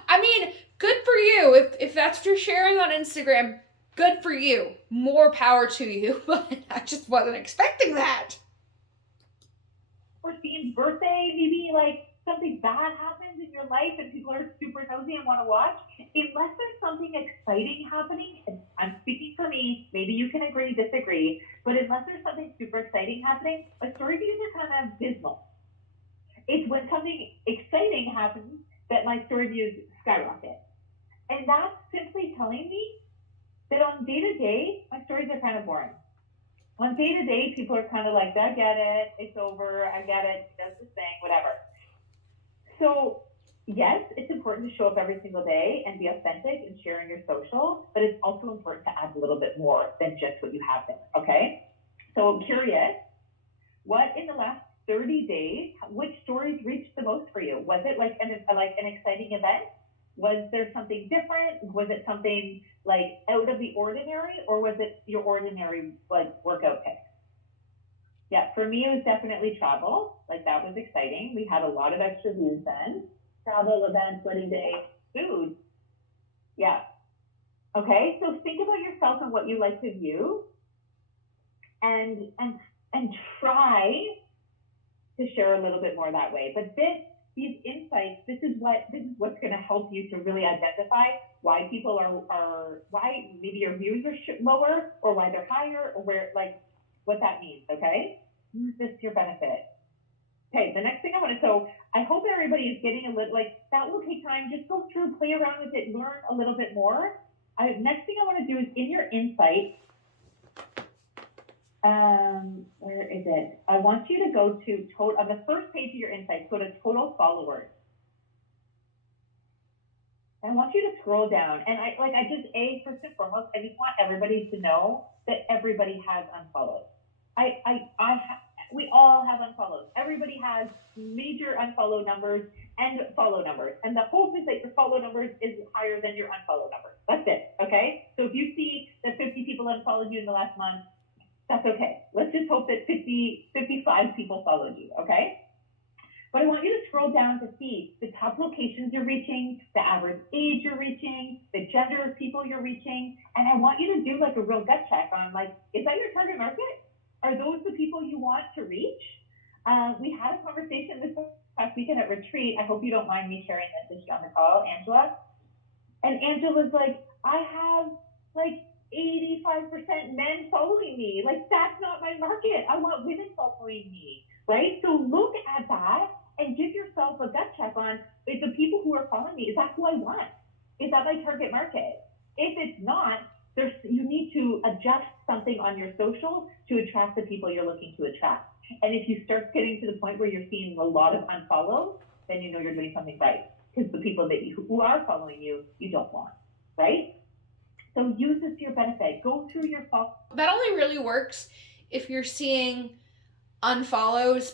I mean, good for you. If that's what you're sharing on Instagram, good for you. More power to you. But I just wasn't expecting that. Or Steve's birthday, maybe like something bad happens in your life and people are super nosy and want to watch, unless there's something exciting happening, and I'm speaking for me, maybe you can agree, disagree, but unless there's something super exciting happening, my story views are kind of dismal. It's when something exciting happens that my story views skyrocket. And that's simply telling me that on day to day, my stories are kind of boring. On day to day, people are kind of like, I get it, it's over, I get it, she does this thing, whatever. So yes, it's important to show up every single day and be authentic and share in your social, but it's also important to add a little bit more than just what you have there, okay? So I'm curious, what in the last 30 days, which stories reached the most for you? Was it like an exciting event? Was there something different? Was it something like out of the ordinary, or was it your ordinary like workout pick? Yeah, for me, it was definitely travel. Like that was exciting. We had a lot of extra views then. Travel, events, wedding day, food. Yeah. Okay, so think about yourself and what you like to view, and try to share a little bit more that way. But these insights, this is what's going to help you to really identify why people are why maybe your views are lower, or why they're higher, or where, like, what that means. Okay, use this to your benefit. Okay, the next thing so I hope everybody is getting a little, like, that will take time. Just go through, play around with it, learn a little bit more. Next thing I want to do is in your insight. Where is it? I want you to go to on the first page of your insights, go to total followers. I want you to scroll down, and first and foremost, I just want everybody to know that everybody has unfollowed. We all have unfollowed. Everybody has major unfollow numbers and follow numbers, and the hope is that your follow numbers is higher than your unfollow numbers. That's it, okay? So if you see that 50 people unfollowed you in the last month, that's okay. Let's just hope that 55 people followed you, okay? But I want you to scroll down to see the top locations you're reaching, the average age you're reaching, the gender of people you're reaching, and I want you to do like a real gut check on, like, is that your target market? Are those the people you want to reach? We had a conversation this past weekend at retreat. I hope you don't mind me sharing this on the call, Angela. And Angela's like, I have like 85% men following me. Like, that's not my market. I want women following me, right? So look at that and give yourself a gut check on, is the people who are following me, is that who I want? Is that my target market? If it's not, you need to adjust something on your social to attract the people you're looking to attract. And if you start getting to the point where you're seeing a lot of unfollows, then you know you're doing something right, because the people who are following you, you don't want, right? So use this to your benefit. Go through your follow. That only really works if you're seeing unfollows,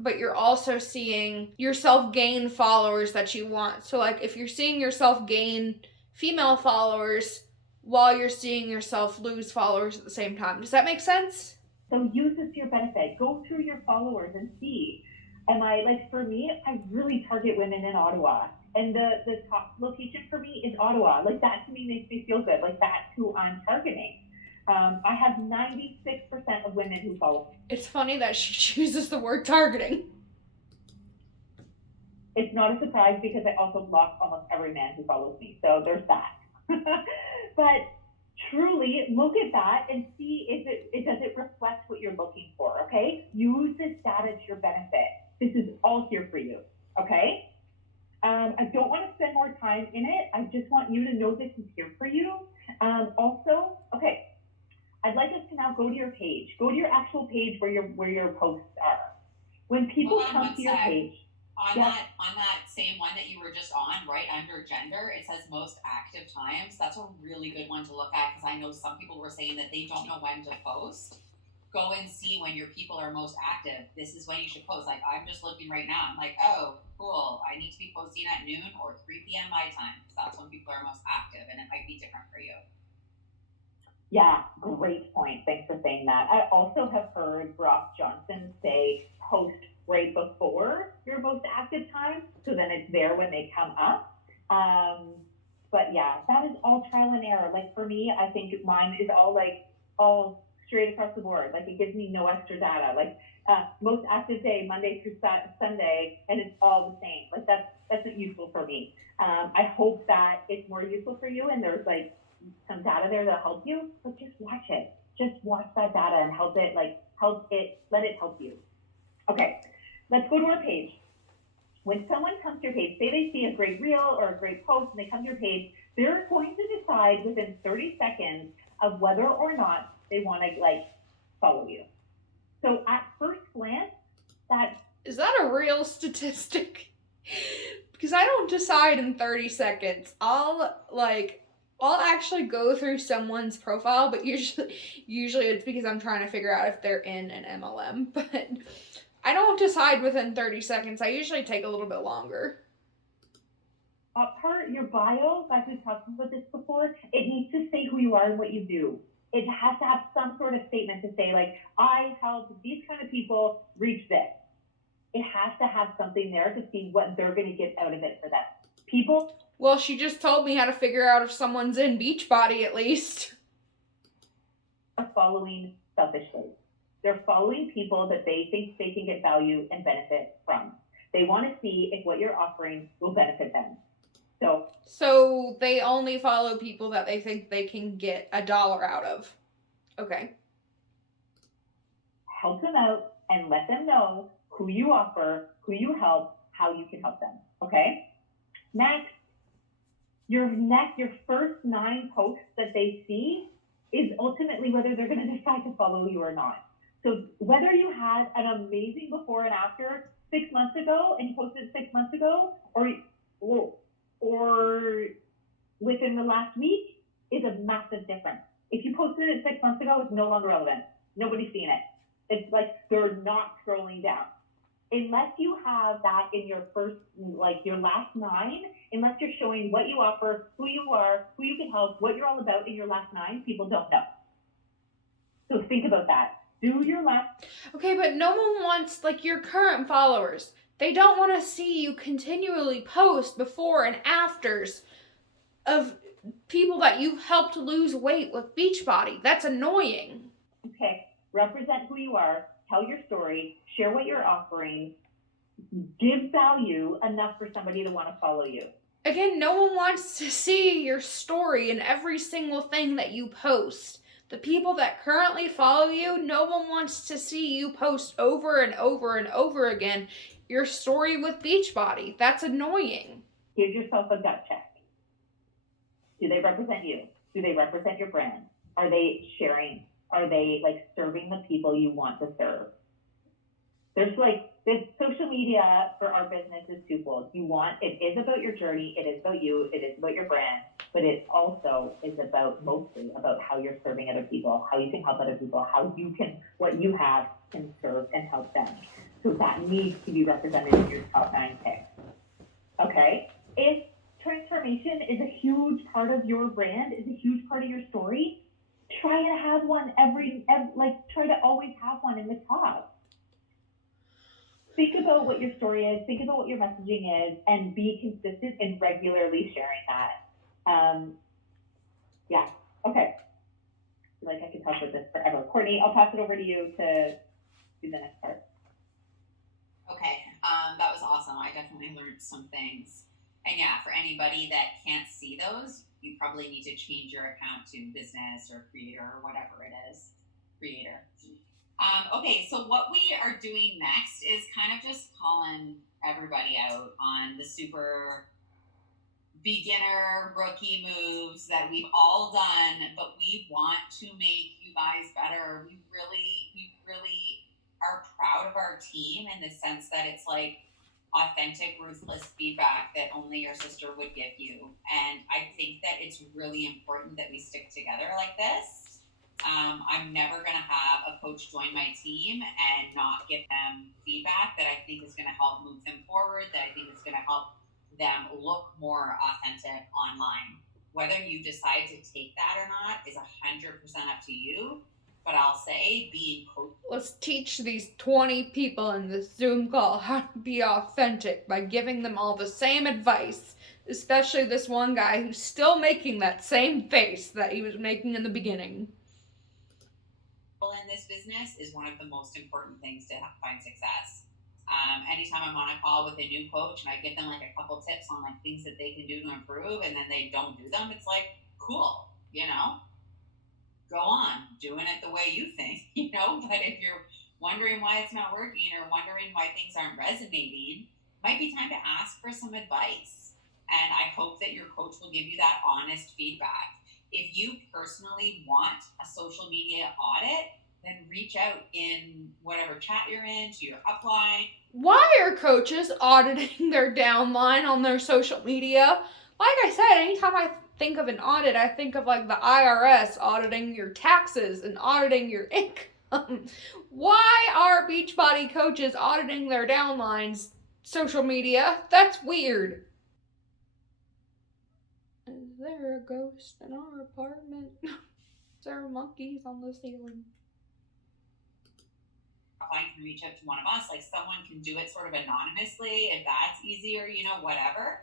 but you're also seeing yourself gain followers that you want. So like if you're seeing yourself gain female followers while you're seeing yourself lose followers at the same time. Does that make sense? So use this to your benefit. Go through your followers and see, for me, I really target women in Ottawa. And the top location for me is Ottawa. Like, that to me makes me feel good. Like, that's who I'm targeting. I have 96% of women who follow me. It's funny that she chooses the word targeting. It's not a surprise because I also block almost every man who follows me. So there's that. But truly look at that and see if does it reflect what you're looking for, okay? Use this data to your benefit. This is all here for you, okay? I don't want to spend more time in it. I just want you to know this is here for you. Also, okay, I'd like us to now go to your page. Go to your actual page where your posts are. When people come to your page. On that same one that you were just on, right under gender, it says most active times. That's a really good one to look at, because I know some people were saying that they don't know when to post. Go and see when your people are most active. This is when you should post. Like, I'm just looking right now. I'm like, oh, cool. I need to be posting at noon or 3 p.m. my time, because that's when people are most active, and it might be different for you. Yeah, great point. Thanks for saying that. I also have heard Brock Johnson say post right before your most active time, so then it's there when they come up. But yeah, that is all trial and error. Like, for me, I think mine is all straight across the board. Like, it gives me no extra data. Like, most active day, Monday through Sunday, and it's all the same. Like that's not useful for me. I hope that it's more useful for you, and there's like some data there that'll help you. But just watch it. Just watch that data and let it help you. Okay, let's go to our page. When someone comes to your page, say they see a great reel or a great post, and they come to your page, they're going to decide within 30 seconds of whether or not they want to follow you. So at first glance, is that a real statistic? Because I don't decide in 30 seconds. I'll actually go through someone's profile, but usually it's because I'm trying to figure out if they're in an MLM. But I don't decide within 30 seconds. I usually take a little bit longer. Your bio, as we've talked about this before, it needs to say who you are and what you do. It has to have some sort of statement to say, like, I help these kind of people reach this. It has to have something there to see what they're going to get out of it for them. People. Well, she just told me how to figure out if someone's in Beachbody, at least. Are following selfishly. They're following people that they think they can get value and benefit from. They want to see if what you're offering will benefit them. So they only follow people that they think they can get $1 out of. Okay. Help them out and let them know who you offer, who you help, how you can help them. Okay? Next, your first 9 posts that they see is ultimately whether they're going to decide to follow you or not. So whether you had an amazing before and after 6 months ago and you posted it 6 months ago, or within the last week is a massive difference. If you posted it 6 months ago, it's no longer relevant. Nobody's seeing it. It's like they're not scrolling down. Unless you have that in your your last 9, unless you're showing what you offer, who you are, who you can help, what you're all about in your last 9, people don't know. So think about that. Do your last. Okay, but no one wants, your current followers. They don't want to see you continually post before and afters of people that you've helped lose weight with Beachbody. That's annoying. Okay, represent who you are, tell your story, share what you're offering, give value enough for somebody to want to follow you. Again, no one wants to see your story in every single thing that you post. The people that currently follow you, no one wants to see you post over and over and over again your story with Beachbody. That's annoying. Give yourself a gut check. Do they represent you? Do they represent your brand? Are they sharing? Are they serving the people you want to serve? There's social media for our business is twofold. It is about your journey, it is about you, it is about your brand, but it also is mostly about how you're serving other people, how you can help other people, what you have can serve and help them. So that needs to be represented in your top 9 picks. Okay? If transformation is a huge part of your brand, is a huge part of your story, try to have one try to always have one in the top. Think about what your story is, think about what your messaging is, and be consistent in regularly sharing that. Yeah, okay. I feel like I could talk about this forever. Courtney, I'll pass it over to you to do the next part. Okay, that was awesome. I definitely learned some things. And yeah, for anybody that can't see those, you probably need to change your account to business or creator or whatever it is. Creator. Okay, so what we are doing next is kind of just calling everybody out on the super beginner rookie moves that we've all done, but we want to make you guys better. We really are proud of our team in the sense that it's authentic, ruthless feedback that only your sister would give you. And I think that it's really important that we stick together like this. I'm never going to have a coach join my team and not give them feedback that I think is going to help move them forward, that I think is going to help them look more authentic online. Whether you decide to take that or not is 100% up to you. But I'll say being coach. Let's teach these 20 people in this Zoom call how to be authentic by giving them all the same advice, especially this one guy who's still making that same face that he was making in the beginning. in this business is one of the most important things to find success. Anytime I'm on a call with a new coach and I give them like a couple tips on like things that they can do to improve, and then they don't do them, it's like, cool, go on doing it the way you think, but if you're wondering why it's not working or wondering why things aren't resonating, it might be time to ask for some advice. And I hope that your coach will give you that honest feedback. If you personally want a social media audit, then reach out in whatever chat you're in to your upline. Why are coaches auditing their downline on their social media? Like I said, anytime I think of an audit, I think of like the IRS auditing your taxes and auditing your income. Why are Beachbody coaches auditing their downlines' social media? That's weird. Is there a ghost in our apartment? Is there monkeys on the ceiling? Client can reach out to one of us, like someone can do it sort of anonymously if that's easier, whatever.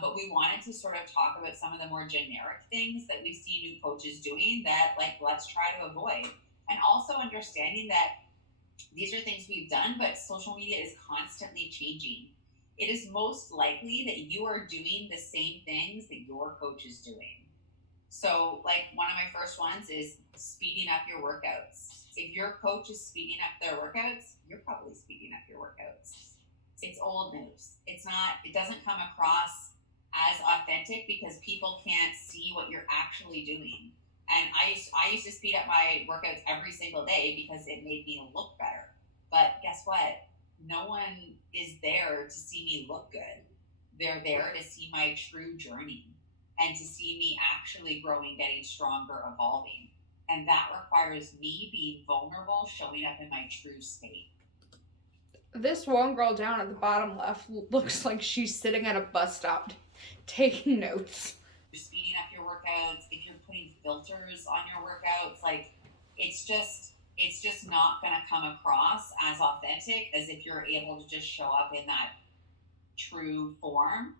But we wanted to sort of talk about some of the more generic things that we see new coaches doing that, like, let's try to avoid. And also understanding that these are things we've done, but social media is constantly changing. It is most likely that you are doing the same things that your coach is doing. So, like, one of my first ones is speeding up your workouts. If your coach is speeding up their workouts, you're probably speeding up your workouts. It's old news. It doesn't come across as authentic because people can't see what you're actually doing. And I used to speed up my workouts every single day because it made me look better. But guess what? No one is there to see me look good. They're there to see my true journey and to see me actually growing, getting stronger, evolving. And that requires me being vulnerable, showing up in my true state. This one girl down at the bottom left looks like she's sitting at a bus stop taking notes. You're speeding up your workouts, if you're putting filters on your workouts, like it's just not going to come across as authentic as if you're able to just show up in that true form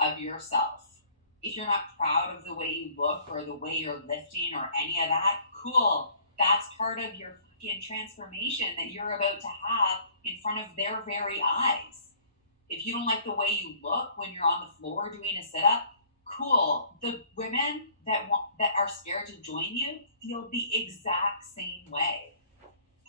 of yourself. If you're not proud of the way you look or the way you're lifting or any of that, cool. That's part of your fucking transformation that you're about to have in front of their very eyes. If you don't like the way you look when you're on the floor doing a sit-up, cool. The women that are scared to join you feel the exact same way.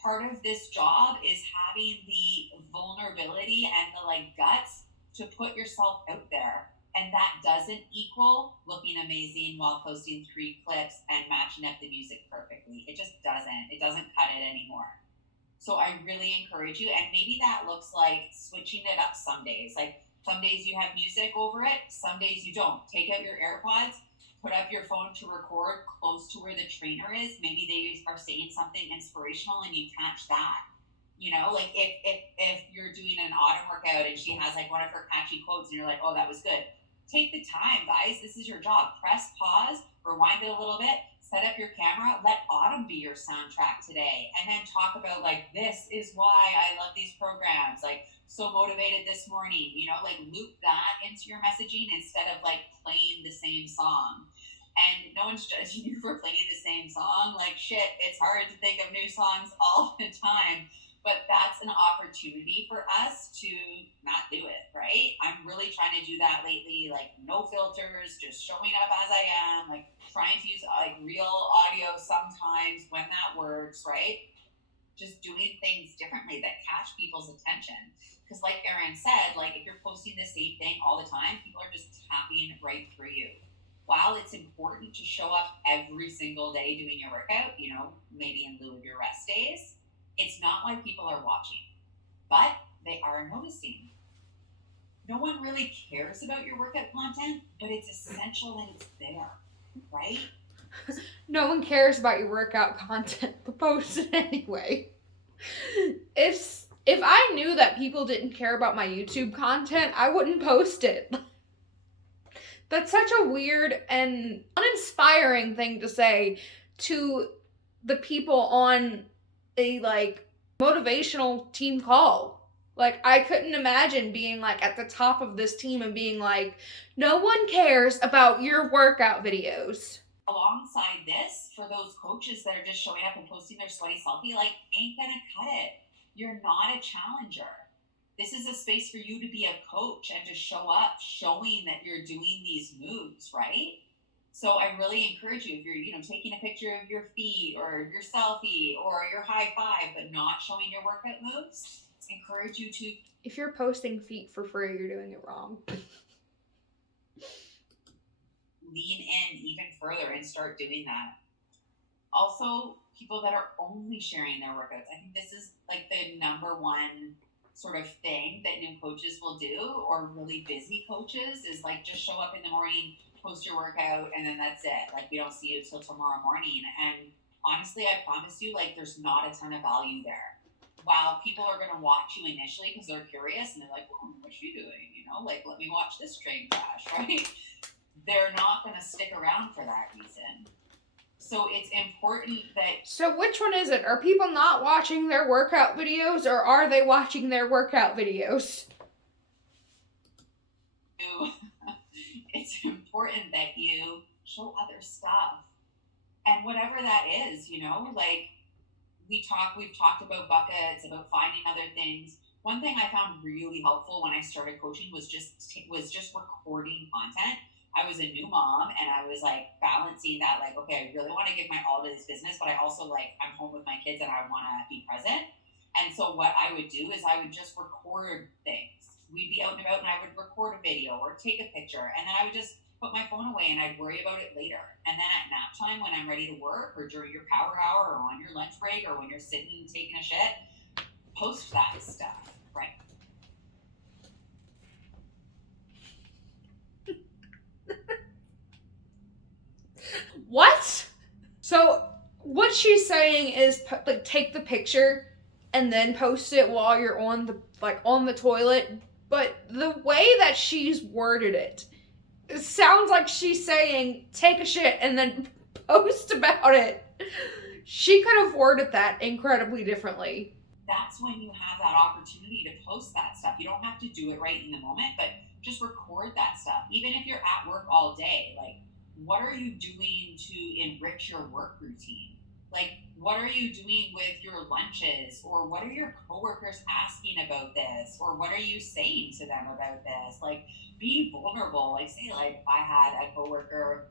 Part of this job is having the vulnerability and the guts to put yourself out there. And that doesn't equal looking amazing while posting 3 clips and matching up the music perfectly. It just doesn't. It doesn't cut it anymore. So I really encourage you, and maybe that looks like switching it up some days. Like some days you have music over it, some days you don't. Take out your AirPods, put up your phone to record close to where the trainer is. Maybe they are saying something inspirational and you catch that. Like if you're doing an autumn workout and she has like one of her catchy quotes and you're like, oh, that was good. Take the time, guys. This is your job. Press pause, rewind it a little bit, set up your camera, let autumn be your soundtrack today, and then talk about this is why I love these programs, so motivated this morning, loop that into your messaging instead of playing the same song. And no one's judging you for playing the same song. Shit, it's hard to think of new songs all the time. But that's an opportunity for us to not do it, right? I'm really trying to do that lately, no filters, just showing up as I am, trying to use real audio sometimes when that works, right? Just doing things differently that catch people's attention. Because like Erin said, if you're posting the same thing all the time, people are just tapping right through you. While it's important to show up every single day doing your workout, maybe in lieu of your rest days, it's not why people are watching, but they are noticing. No one really cares about your workout content, but it's essential that it's there, right? No one cares about your workout content, but post it anyway. If I knew that people didn't care about my YouTube content, I wouldn't post it. That's such a weird and uninspiring thing to say to the people on a motivational team call. I couldn't imagine being at the top of this team and being no one cares about your workout videos. alongside this, for those coaches that are just showing up and posting their sweaty selfie, like, ain't gonna cut it. You're not a challenger. This is a space for you to be a coach and to show up showing that you're doing these moves, right? So I really encourage you, if you're, taking a picture of your feet or your selfie or your high five, but not showing your workout moves, encourage you to. If you're posting feet for free, you're doing it wrong. Lean in even further and start doing that. Also, people that are only sharing their workouts. I think this is like the number one sort of thing that new coaches will do, or really busy coaches, is like just show up in the morning, post your workout, and then that's it. Like, we don't see you till tomorrow morning. And honestly, I promise you, like, there's not a ton of value there. While people are going to watch you initially because they're curious and they're like, oh, what's she doing? Like, let me watch this train crash, right? They're not going to stick around for that reason. So it's important that... So which one is it? Are people not watching their workout videos, or are they watching their workout videos? It's important that you show other stuff. And whatever that is, like we've talked about buckets, about finding other things. One thing I found really helpful when I started coaching was just recording content. I was a new mom and I was like balancing that, like, okay, I really want to give my all to this business, but I also, like, I'm home with my kids and I want to be present. And so what I would do is I would just record things. We'd be out and about and I would record a video or take a picture, and then I would just put my phone away and I'd worry about it later. And then at nap time, when I'm ready to work, or during your power hour, or on your lunch break, or when you're sitting and taking a shit, post that stuff, right? What? So what she's saying is, like, take the picture and then post it while you're on the toilet. But the way that she's worded it sounds like she's saying take a shit and then post about it. She could have worded that incredibly differently. That's when you have that opportunity to post that stuff. You don't have to do it right in the moment, but just record that stuff. Even if you're at work all day, like, what are you doing to enrich your work routine? Like, what are you doing with your lunches? Or what are your coworkers asking about this? Or what are you saying to them about this? Like, be vulnerable. Like, say, like, if I had a coworker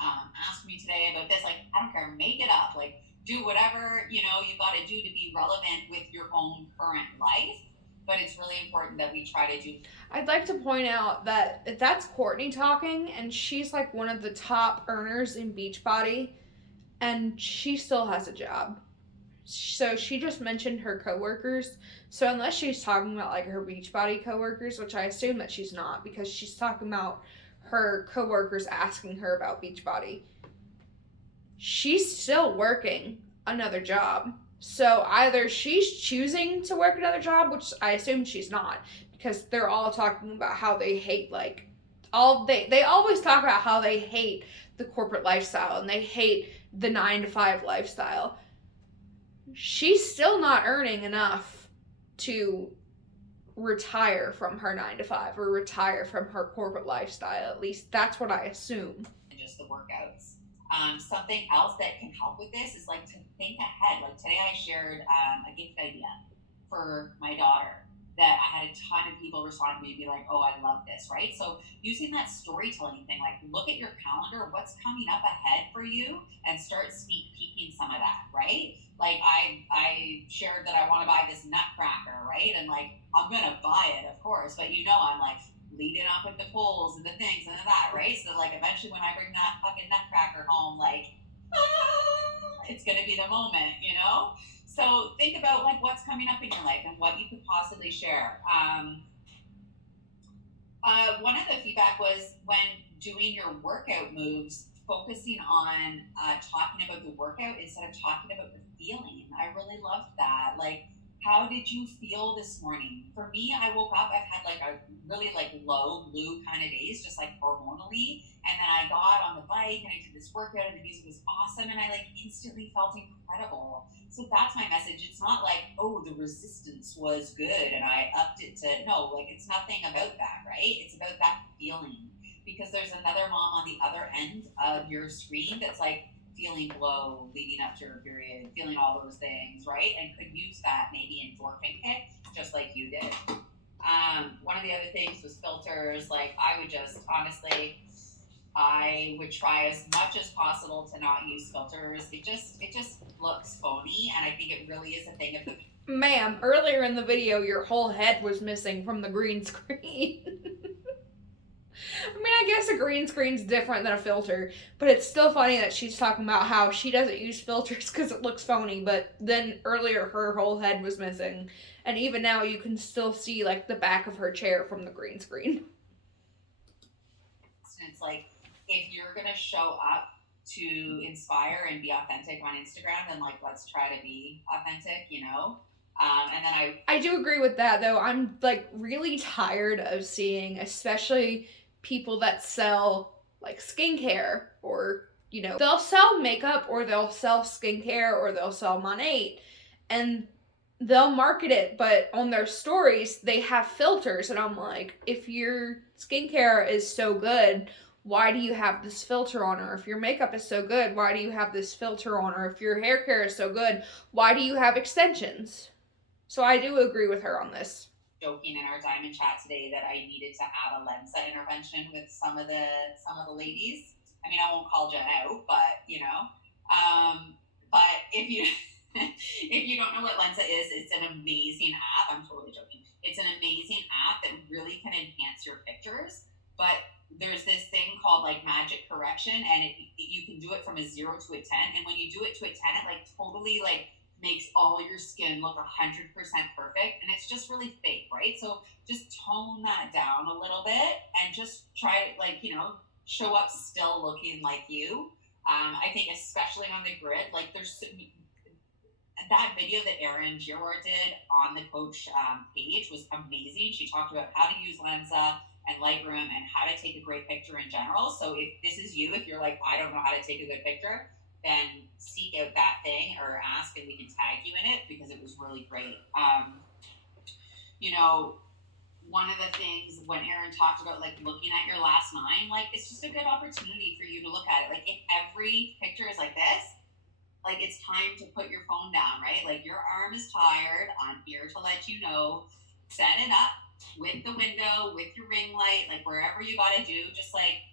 ask me today about this, like, I don't care, make it up. Like, do whatever, you got to do to be relevant with your own current life. But it's really important that we try to do. I'd like to point out that that's Courtney talking, and she's like one of the top earners in Beachbody, and she still has a job. So she just mentioned her coworkers. So unless she's talking about like her Beachbody coworkers, which I assume that she's not, because she's talking about her coworkers asking her about Beachbody, she's still working another job. So either she's choosing to work another job, which I assume she's not, because they're all talking about how they hate, like, they always talk about how they hate the corporate lifestyle and they hate the 9-to-5 lifestyle. She's still not earning enough to retire from her 9-to-5 or retire from her corporate lifestyle. At least that's what I assume. Just the workouts. Something else that can help with this is, like, to think ahead. Like, today I shared a gift idea for my daughter that I had a ton of people respond to me and be like, oh, I love this, right? So using that storytelling thing, like, look at your calendar, what's coming up ahead for you, and start sneak peeking some of that, right? Like, I shared that I want to buy this nutcracker, right? And, like, I'm going to buy it, of course, but I'm like, leading up with the poles and the things and that, right? So, like, eventually when I bring that fucking nutcracker home, like, it's going to be the moment, So think about, like, what's coming up in your life and what you could possibly share. One of the feedback was, when doing your workout moves, focusing on talking about the workout instead of talking about the feeling. I really loved that. Like, how did you feel this morning? For me, I woke up, I've had like a really like low blue kind of days, just like hormonally. And then I got on the bike and I did this workout and the music was awesome. And I like instantly felt incredible. So that's my message. It's not like, oh, the resistance was good and I upped it to, no, like, it's nothing about that, right? It's about that feeling. because there's another mom on the other end of your screen that's like feeling low leading up to her period, feeling all those things, right? And could use that maybe endorphin kick, just like you did. One of the other things was filters. Like I would just honestly, I would try as much as possible to not use filters. It just looks phony, and I think it really is a thing of the. Ma'am, earlier in the video, your whole head was missing from the green screen. I mean, I guess a green screen's different than a filter, but it's still funny that she's talking about how she doesn't use filters because it looks phony, but then earlier her whole head was missing, and even now you can still see, like, the back of her chair from the green screen. It's like, if you're gonna show up to inspire and be authentic on Instagram, then, like, let's try to be authentic, you know? And then I do agree with that, though. I'm, like, really tired of seeing, especially people that sell, like, skincare, or, you know, they'll sell makeup, or they'll sell skincare, or they'll sell Monat, and they'll market it, but on their stories, they have filters, and I'm like, if your skincare is so good, why do you have this filter on her? If your makeup is so good, why do you have this filter on her? If your hair care is so good, why do you have extensions? So I do agree with her on this. Joking in our diamond chat today that I needed to have a Lensa intervention with some of the ladies. I mean, I won't call Jen out, but you know. But if you if you don't know what Lensa is, it's an amazing app. I'm totally joking. It's an amazing app that really can enhance your pictures. But there's this thing called like magic correction, and you can do it from a 0 to a 10. And when you do it to a 10, it like totally like makes all your skin look 100% perfect, and it's just really fake, right? So just tone that down a little bit and just try to, like, you know, show up still looking like you. I think especially on the grid, like there's that video that Erin Girard did on the coach page was amazing. She talked about how to use Lensa and Lightroom and how to take a great picture in general. So if this is you, if you're like, I don't know how to take a good picture, then seek out that thing or ask and we can tag you in it, because it was really great. You know, one of the things when Erin talked about like looking at your last 9, like it's just a good opportunity for you to look at it. Like if every picture is like this, like it's time to put your phone down, right? Like your arm is tired, I'm here to let you know, set it up with the window, with your ring light, like wherever you gotta do, just like,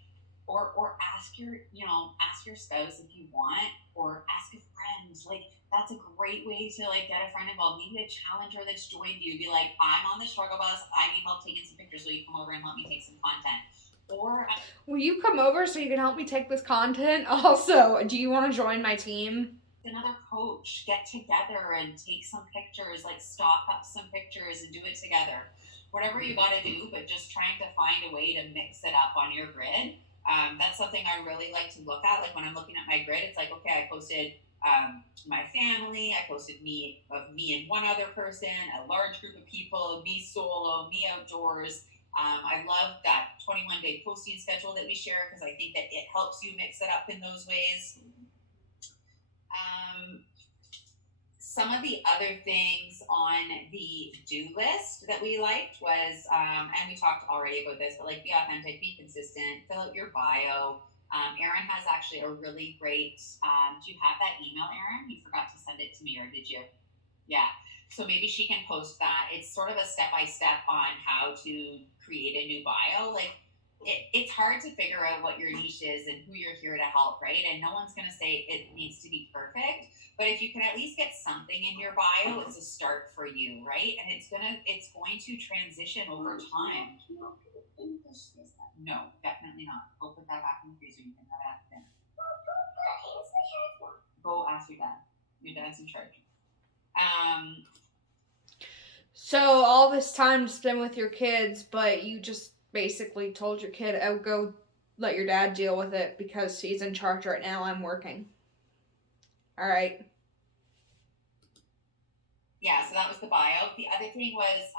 or ask your spouse if you want, or ask a friend. Like that's a great way to like get a friend involved. Maybe a challenger that's joined you. Be like, I'm on the struggle bus. I need help taking some pictures. Will you come over and help me take some content? Or will you come over so you can help me take this content? Also, do you want to join my team? Another coach, get together and take some pictures, like stock up some pictures and do it together. Whatever you got to do, but just trying to find a way to mix it up on your grid. That's something I really like to look at. Like when I'm looking at my grid, it's like, okay, I posted my family, I posted me and one other person, a large group of people, me solo, me outdoors. I love that 21-day posting schedule that we share, because I think that it helps you mix it up in those ways. Some of the other things on the do list that we liked was, and we talked already about this, but like be authentic, be consistent, fill out your bio. Erin has actually a really great, do you have that email, Erin? You forgot to send it to me, or did you? Yeah. So maybe she can post that. It's sort of a step-by-step on how to create a new bio. Like it's hard to figure out what your niche is and who you're here to help, right? And no one's going to say it needs to be perfect, but if you can at least get something in your bio, it's a start for you, right? And it's going to transition over time. No, definitely not. Go put that back in the freezer. You can have it after dinner. Go ask your dad. Your dad's in charge. So all this time to spend with your kids, but you just basically told your kid, oh, go let your dad deal with it because he's in charge right now, I'm working. All right. Yeah, so that was the bio. The other thing was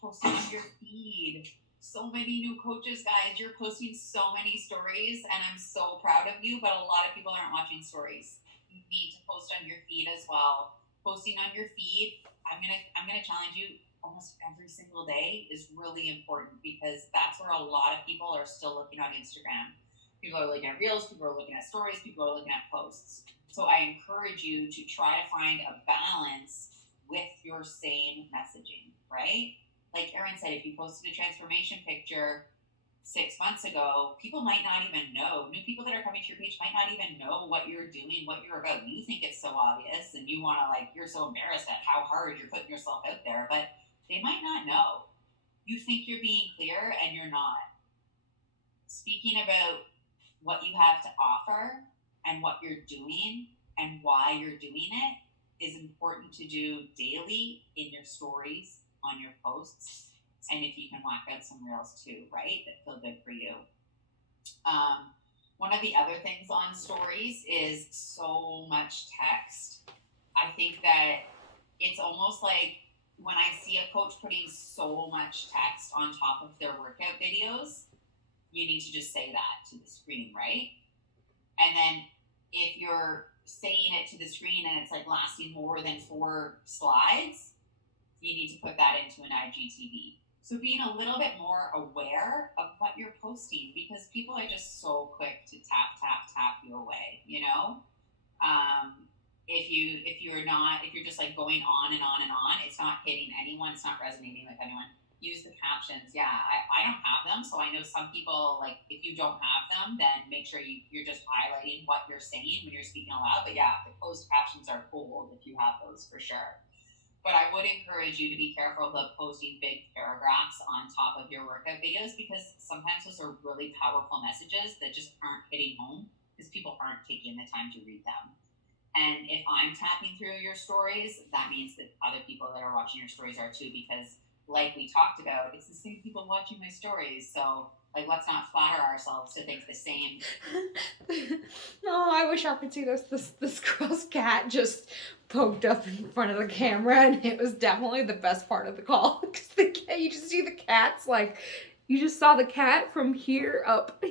posting on your feed. So many new coaches, guys. You're posting so many stories, and I'm so proud of you, but a lot of people aren't watching stories. You need to post on your feed as well. Posting on your feed, I'm gonna challenge you, almost every single day is really important, because that's where a lot of people are still looking on Instagram. People are looking at reels, people are looking at stories, people are looking at posts. So I encourage you to try to find a balance with your same messaging, right? Like Erin said, if you posted a transformation picture 6 months ago, people might not even know. New people that are coming to your page might not even know what you're doing, what you're about. You think it's so obvious, and you want to, like, you're so embarrassed at how hard you're putting yourself out there, but they might not know. You think you're being clear, and you're not. Speaking about what you have to offer and what you're doing and why you're doing it is important to do daily in your stories, on your posts, and if you can whack out some reels too, right, that feel good for you. One of the other things on stories is so much text. I think that it's almost like when I see a coach putting so much text on top of their workout videos, you need to just say that to the screen, right? And then if you're saying it to the screen and it's like lasting more than 4 slides, you need to put that into an IGTV. So being a little bit more aware of what you're posting, because people are just so quick to tap you away, you know? If you're just like going on and on and on, it's not hitting anyone, it's not resonating with anyone. Use the captions. Yeah, I don't have them, so I know some people, like, if you don't have them, then make sure you're just highlighting what you're saying when you're speaking aloud. But yeah, the closed captions are cool if you have those, for sure. But I would encourage you to be careful about posting big paragraphs on top of your workout videos, because sometimes those are really powerful messages that just aren't hitting home because people aren't taking the time to read them. And if I'm tapping through your stories, that means that other people that are watching your stories are too, because like we talked about, it's the same people watching my stories. So, like, let's not flatter ourselves to think the same. Oh, I wish I could see this girl's cat just poked up in front of the camera, and it was definitely the best part of the call, because you just see the cats, like, you just saw the cat from here up.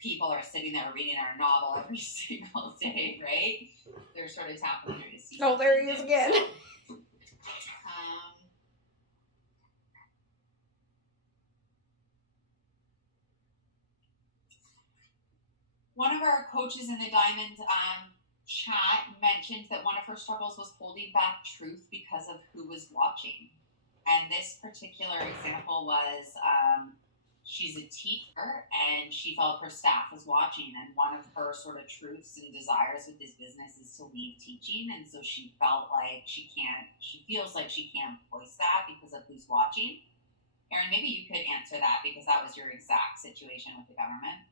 People are sitting there reading our novel every single day, right? They're sort of tapping through to see. Oh, there he is again. So, one of our coaches in the Diamond chat mentioned that one of her struggles was holding back truth because of who was watching. And this particular example was she's a teacher, and she felt her staff was watching, and one of her sort of truths and desires with this business is to leave teaching, and so she felt like she feels like she can't voice that because of who's watching. Erin, maybe you could answer that, because that was your exact situation with the government.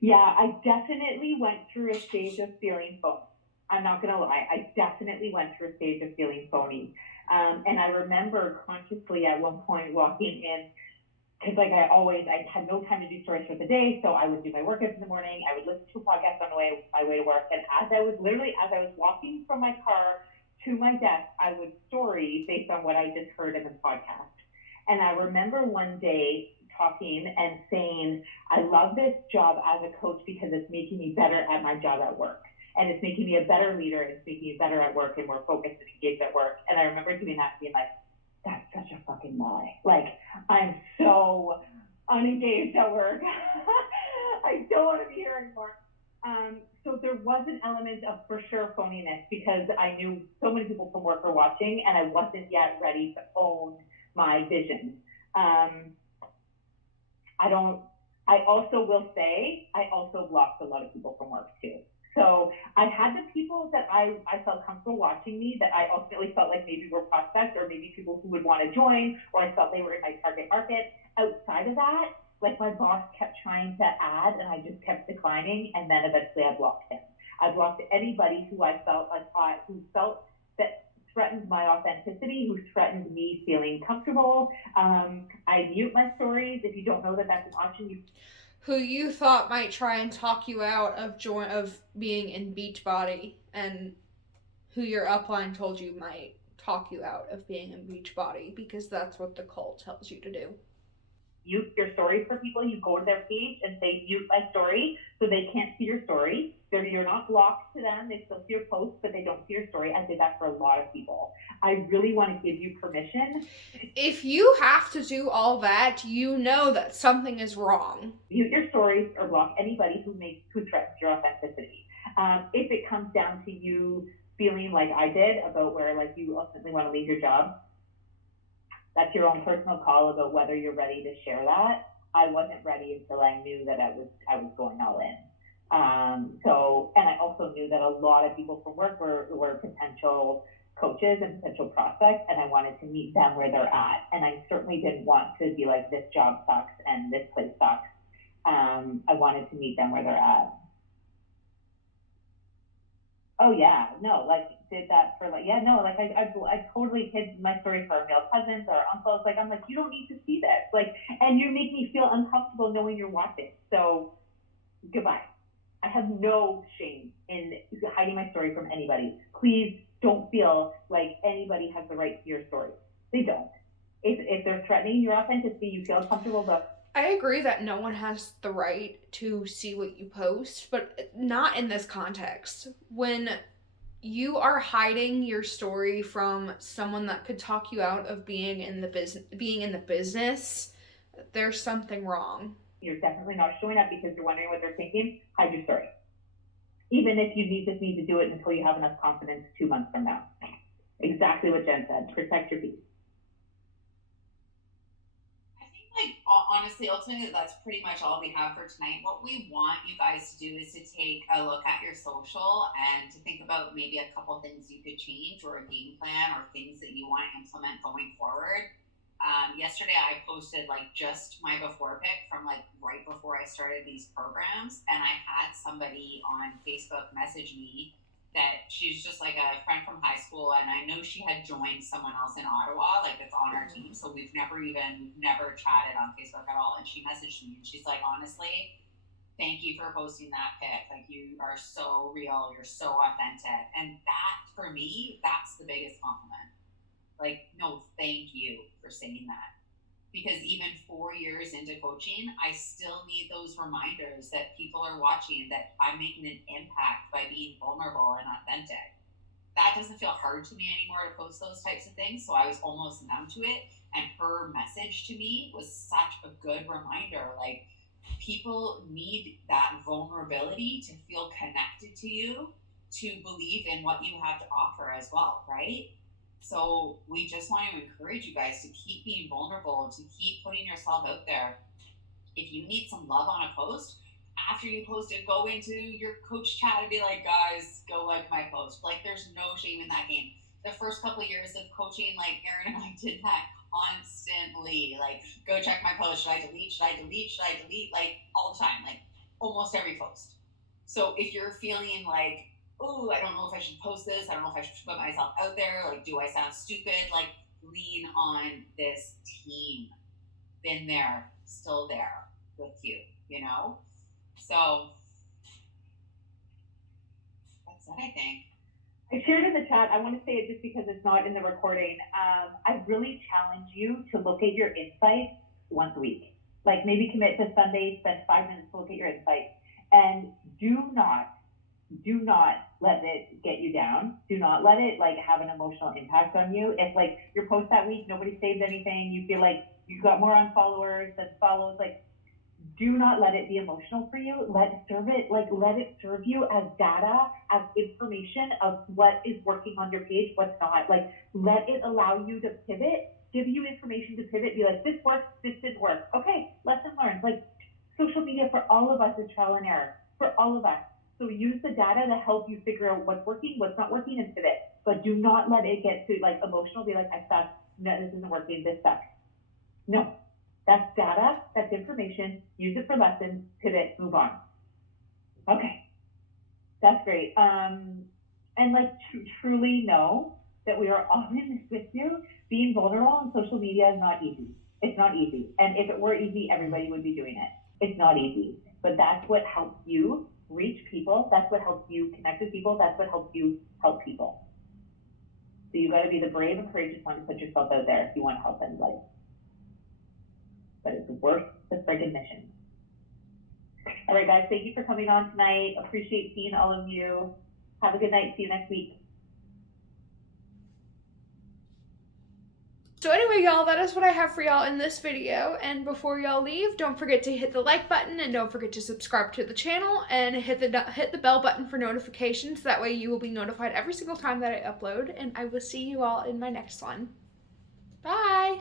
Yeah, I definitely went through a stage of feeling phony. I'm not gonna lie, I definitely went through a stage of feeling phony. And I remember consciously at one point walking in, because like I had no time to do stories for the day, so I would do my workouts in the morning, I would listen to a podcast on my way to work, and as I was walking from my car to my desk, I would story based on what I just heard in the podcast. And I remember one day talking and saying, I love this job as a coach because it's making me better at my job at work. And it's making me a better leader, and it's making me better at work and more focused and engaged at work. And I remember doing that and being like, that's such a fucking lie. Like, I'm so unengaged at work. I don't want to be here anymore. So there was an element of, for sure, phoniness, because I knew so many people from work were watching, and I wasn't yet ready to own my vision. I also will say, I also blocked a lot of people from work too. So I had the people that I felt comfortable watching me, that I ultimately felt like maybe were prospects, or maybe people who would want to join, or I felt they were in my target market. Outside of that, like, my boss kept trying to add, and I just kept declining, and then eventually I blocked him. I blocked anybody who I felt that threatened my authenticity, who threatened me feeling comfortable. I mute my stories. If you don't know that that's an option, who you thought might try and talk you out of being in Beachbody, and who your upline told you might talk you out of being in Beachbody, because that's what the cult tells you to do. mute your stories for people. You go to their page and say mute my story, so they can't see your story. You're not blocked to them. They still see your posts, but they don't see your story. I did that for a lot of people. I really want to give you permission. If you have to do all that, you know that something is wrong. Mute your stories or block anybody who threatens your authenticity. If it comes down to you feeling like I did about where like you ultimately want to leave your job, that's your own personal call about whether you're ready to share that. I wasn't ready until I knew that I was going all in. And I also knew that a lot of people from work were potential coaches and potential prospects, and I wanted to meet them where they're at. And I certainly didn't want to be like, this job sucks and this place sucks. I wanted to meet them where they're at. Oh yeah, no, like did that for like, yeah, no, like I totally hid my story for our male cousins or uncles. Like, I'm like, you don't need to see this. Like, and you make me feel uncomfortable knowing you're watching. So goodbye. I have no shame in hiding my story from anybody. Please don't feel like anybody has the right to your story. They don't. If they're threatening your authenticity, you feel comfortable about. I agree that no one has the right to see what you post, but not in this context. When you are hiding your story from someone that could talk you out of being in the business, there's something wrong. You're definitely not showing up because you're wondering what they're thinking. Hide your story. Even if you just need to do it until you have enough confidence 2 months from now. Exactly what Jen said. Protect your peace. I think, like, honestly, ultimately, that's pretty much all we have for tonight. What we want you guys to do is to take a look at your social and to think about maybe a couple things you could change or a game plan or things that you want to implement going forward. Yesterday I posted like just my before pic from like right before I started these programs, and I had somebody on Facebook message me that she's just like a friend from high school, and I know she had joined someone else in Ottawa, like that's on our team, so we've never chatted on Facebook at all. And she messaged me and she's like, honestly, thank you for posting that pic. Like, you are so real, you're so authentic. And that, for me, that's the biggest compliment. Like, no, thank you for saying that. Because even 4 years into coaching, I still need those reminders that people are watching, that I'm making an impact by being vulnerable and authentic. That doesn't feel hard to me anymore to post those types of things, so I was almost numb to it. And her message to me was such a good reminder. Like, people need that vulnerability to feel connected to you, to believe in what you have to offer as well, right? So we just want to encourage you guys to keep being vulnerable, to keep putting yourself out there. If you need some love on a post, after you post it, go into your coach chat and be like, guys, go like my post. Like, there's no shame in that game. The first couple of years of coaching, like Erin and I did that constantly. Like, go check my post. Should I delete? Should I delete? Should I delete? Like, all the time, like almost every post. So if you're feeling like, oh, I don't know if I should post this, I don't know if I should put myself out there, like, do I sound stupid? Like, lean on this team. Been there, still there with you, you know? So that's it, I think. I shared in the chat, I want to say it just because it's not in the recording. I really challenge you to look at your insights once a week. Like, maybe commit to Sunday, spend 5 minutes to look at your insights, and do not let it get you down. Do not let it like have an emotional impact on you. If like your post that week, nobody saved anything, you feel like you got more unfollowers than follows, like, do not let it be emotional for you. Let it serve you as data, as information of what is working on your page, what's not. Like, let it allow you to pivot, give you information to pivot, be like, this works, this didn't work. Okay, lesson learned. Like, social media for all of us is trial and error, for all of us. So use the data to help you figure out what's working, what's not working, and pivot. But do not let it get to like emotional, be like, I suck, no, this isn't working, this sucks. No, that's data, that's information, use it for lessons, pivot, move on. Okay, that's great. And like, truly know that we are all in this with you. Being vulnerable on social media is not easy. It's not easy. And if it were easy, everybody would be doing it. It's not easy, but that's what helps you reach people. That's what helps you connect with people. That's what helps you help people. So you got to be the brave and courageous one to put yourself out there if you want to help anybody. but it's worth the friggin' mission. All right, guys, thank you for coming on tonight. Appreciate seeing all of you. Have a good night. See you next week. So anyway, y'all, that is what I have for y'all in this video. And before y'all leave, don't forget to hit the like button and don't forget to subscribe to the channel and hit the bell button for notifications. That way you will be notified every single time that I upload. And I will see you all in my next one. Bye!